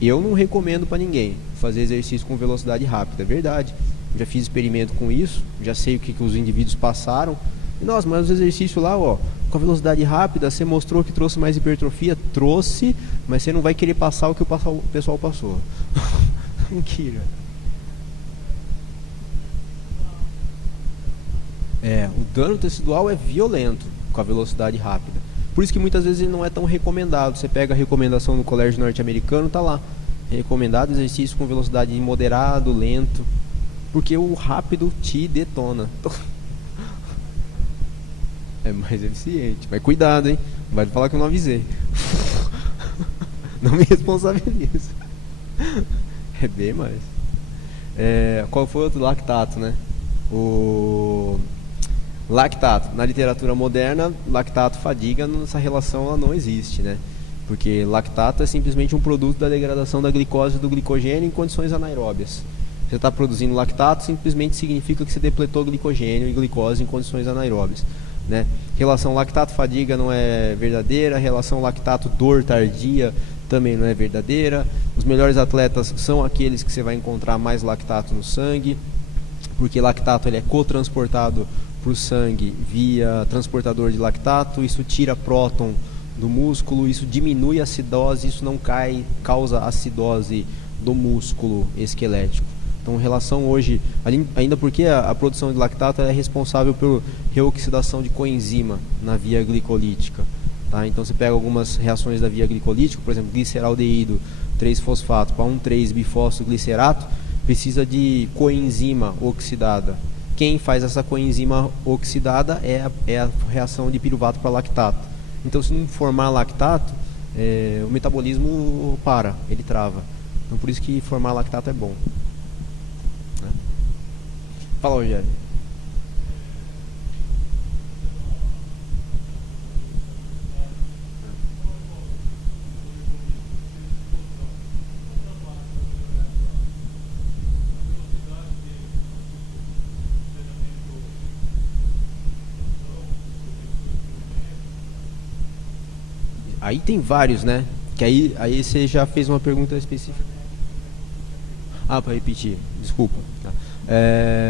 eu não recomendo para ninguém fazer exercício com velocidade rápida. É verdade, já fiz experimento com isso, já sei o que os indivíduos passaram. E, nossa, mas os exercícios lá, ó, com a velocidade rápida, você mostrou que trouxe mais hipertrofia? Trouxe, mas você não vai querer passar o que o pessoal passou. Mentira. O dano tecidual é violento com a velocidade rápida. Por isso que muitas vezes ele não é tão recomendado. Você pega a recomendação no colégio norte-americano, tá lá. Recomendado exercício com velocidade moderado, lento. Porque o rápido te detona. É mais eficiente. Mas cuidado, hein? Não vai falar que eu não avisei. Não me responsabilizo. É bem mais. Qual foi o outro? Lactato, né? O lactato. Na literatura moderna, lactato fadiga, essa relação ela não existe, né? Porque lactato é simplesmente um produto da degradação da glicose e do glicogênio em condições anaeróbias. Você está produzindo lactato, simplesmente significa que você depletou glicogênio e glicose em condições anaeróbias, né? Relação lactato-fadiga não é verdadeira. Relação lactato-dor tardia também não é verdadeira. Os melhores atletas são aqueles que você vai encontrar mais lactato no sangue, porque lactato ele é cotransportado para o sangue via transportador de lactato. Isso tira próton do músculo, isso diminui a acidose, isso não causa acidose do músculo esquelético. Então, relação hoje, ainda porque a produção de lactato é responsável por reoxidação de coenzima na via glicolítica, tá? Então, você pega algumas reações da via glicolítica, por exemplo, gliceraldeído 3-fosfato para 1,3-bifosfoglicerato, precisa de coenzima oxidada. Quem faz essa coenzima oxidada é a reação de piruvato para lactato. Então, se não formar lactato, o metabolismo para, ele trava. Então, por isso que formar lactato é bom. Fala, Rogério. Aí tem vários, né? Que aí você já fez uma pergunta específica. Para repetir, desculpa.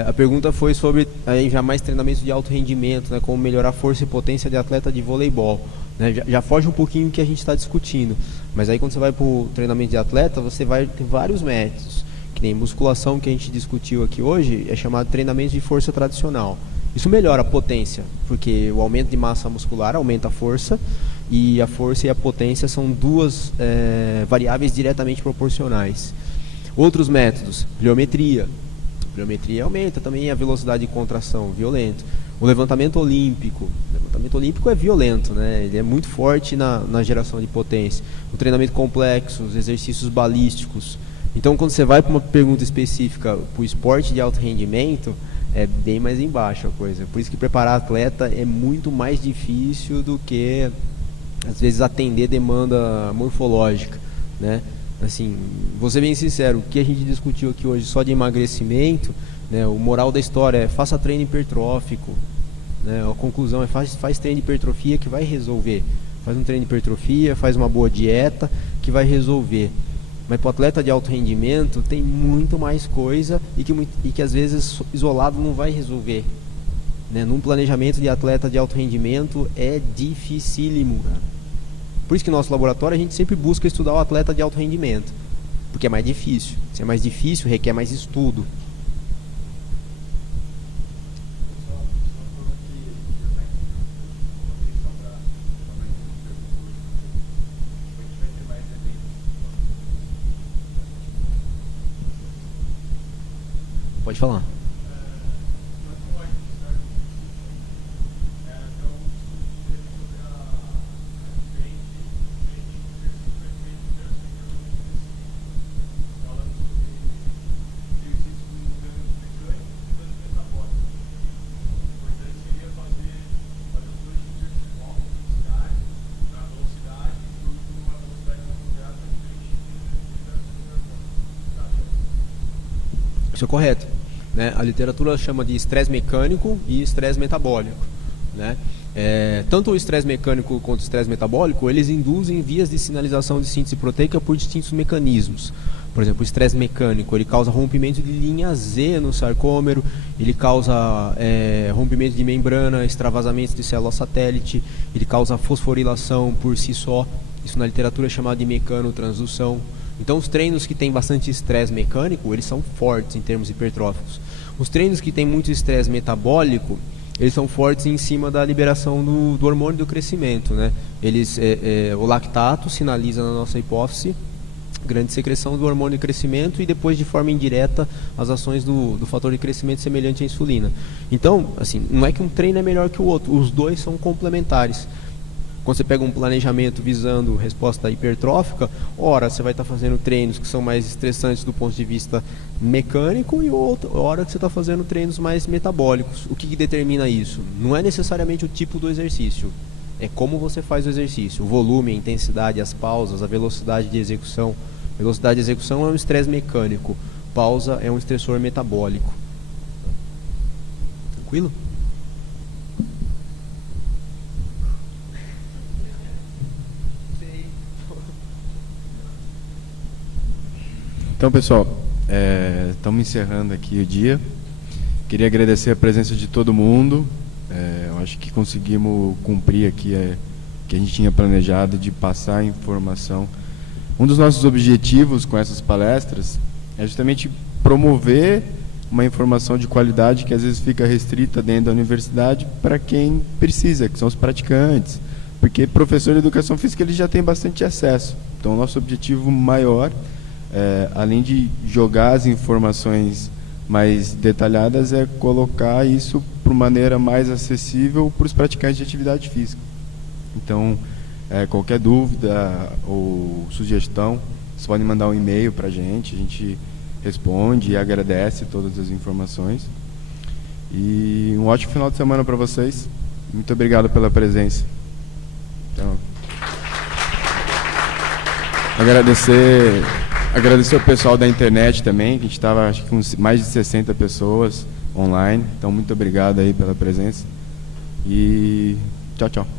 A pergunta foi sobre aí, já mais treinamentos de alto rendimento, né? Como melhorar a força e potência de atleta de voleibol, né? Já foge um pouquinho do que a gente está discutindo. Mas aí quando você vai para o treinamento de atleta, você vai ter vários métodos. Que nem musculação, que a gente discutiu aqui hoje, é chamado treinamento de força tradicional. Isso melhora a potência, porque o aumento de massa muscular aumenta a força, e a força e a potência são duas variáveis diretamente proporcionais. Outros métodos, pliometria. Pliometria aumenta também a velocidade de contração, violento. O levantamento olímpico. O levantamento olímpico é violento, né? Ele é muito forte na geração de potência. O treinamento complexo, os exercícios balísticos. Então, quando você vai para uma pergunta específica para o esporte de alto rendimento, é bem mais embaixo a coisa. Por isso que preparar atleta é muito mais difícil do que, às vezes, atender demanda morfológica, né? Assim, vou ser bem sincero, o que a gente discutiu aqui hoje só de emagrecimento, né, o moral da história é faça treino hipertrófico, né, a conclusão é faz treino de hipertrofia que vai resolver. Faz um treino de hipertrofia, faz uma boa dieta que vai resolver. Mas para o atleta de alto rendimento tem muito mais coisa e que às vezes isolado não vai resolver, né? Num planejamento de atleta de alto rendimento é dificílimo, cara. Por isso que no nosso laboratório a gente sempre busca estudar o atleta de alto rendimento, porque é mais difícil. Se é mais difícil, requer mais estudo. Pode falar. Isso é correto, né? A literatura chama de estresse mecânico e estresse metabólico, né? Tanto o estresse mecânico quanto o estresse metabólico, eles induzem vias de sinalização de síntese proteica por distintos mecanismos. Por exemplo, o estresse mecânico, ele causa rompimento de linha Z no sarcômero, ele causa rompimento de membrana, extravasamento de célula satélite, ele causa fosforilação por si só. Isso na literatura é chamado de mecanotransdução. Então, os treinos que têm bastante estresse mecânico, eles são fortes em termos hipertróficos. Os treinos que têm muito estresse metabólico, eles são fortes em cima da liberação do hormônio do crescimento, né? O lactato sinaliza na nossa hipófise grande secreção do hormônio de crescimento e depois, de forma indireta, as ações do fator de crescimento semelhante à insulina. Então, assim, não é que um treino é melhor que o outro, os dois são complementares. Quando você pega um planejamento visando resposta hipertrófica, ora você vai estar fazendo treinos que são mais estressantes do ponto de vista mecânico e hora que você está fazendo treinos mais metabólicos. O que determina isso? Não é necessariamente o tipo do exercício, é como você faz o exercício, o volume, a intensidade, as pausas, a velocidade de execução. Velocidade de execução é um estresse mecânico, pausa é um estressor metabólico. Tranquilo? Então, pessoal, estamos encerrando aqui o dia. Queria agradecer a presença de todo mundo. Eu acho que conseguimos cumprir aqui o que a gente tinha planejado de passar a informação. Um dos nossos objetivos com essas palestras é justamente promover uma informação de qualidade que às vezes fica restrita dentro da universidade para quem precisa, que são os praticantes. Porque professor de educação física ele já tem bastante acesso. Então, o nosso objetivo maior, além de jogar as informações mais detalhadas, é colocar isso por maneira mais acessível para os praticantes de atividade física. Então, qualquer dúvida ou sugestão, vocês podem mandar um e-mail para a gente responde e agradece todas as informações. E um ótimo final de semana para vocês. Muito obrigado pela presença. Então, agradecer ao pessoal da internet também, que a gente estava acho que com mais de 60 pessoas online. Então, muito obrigado aí pela presença. E tchau, tchau.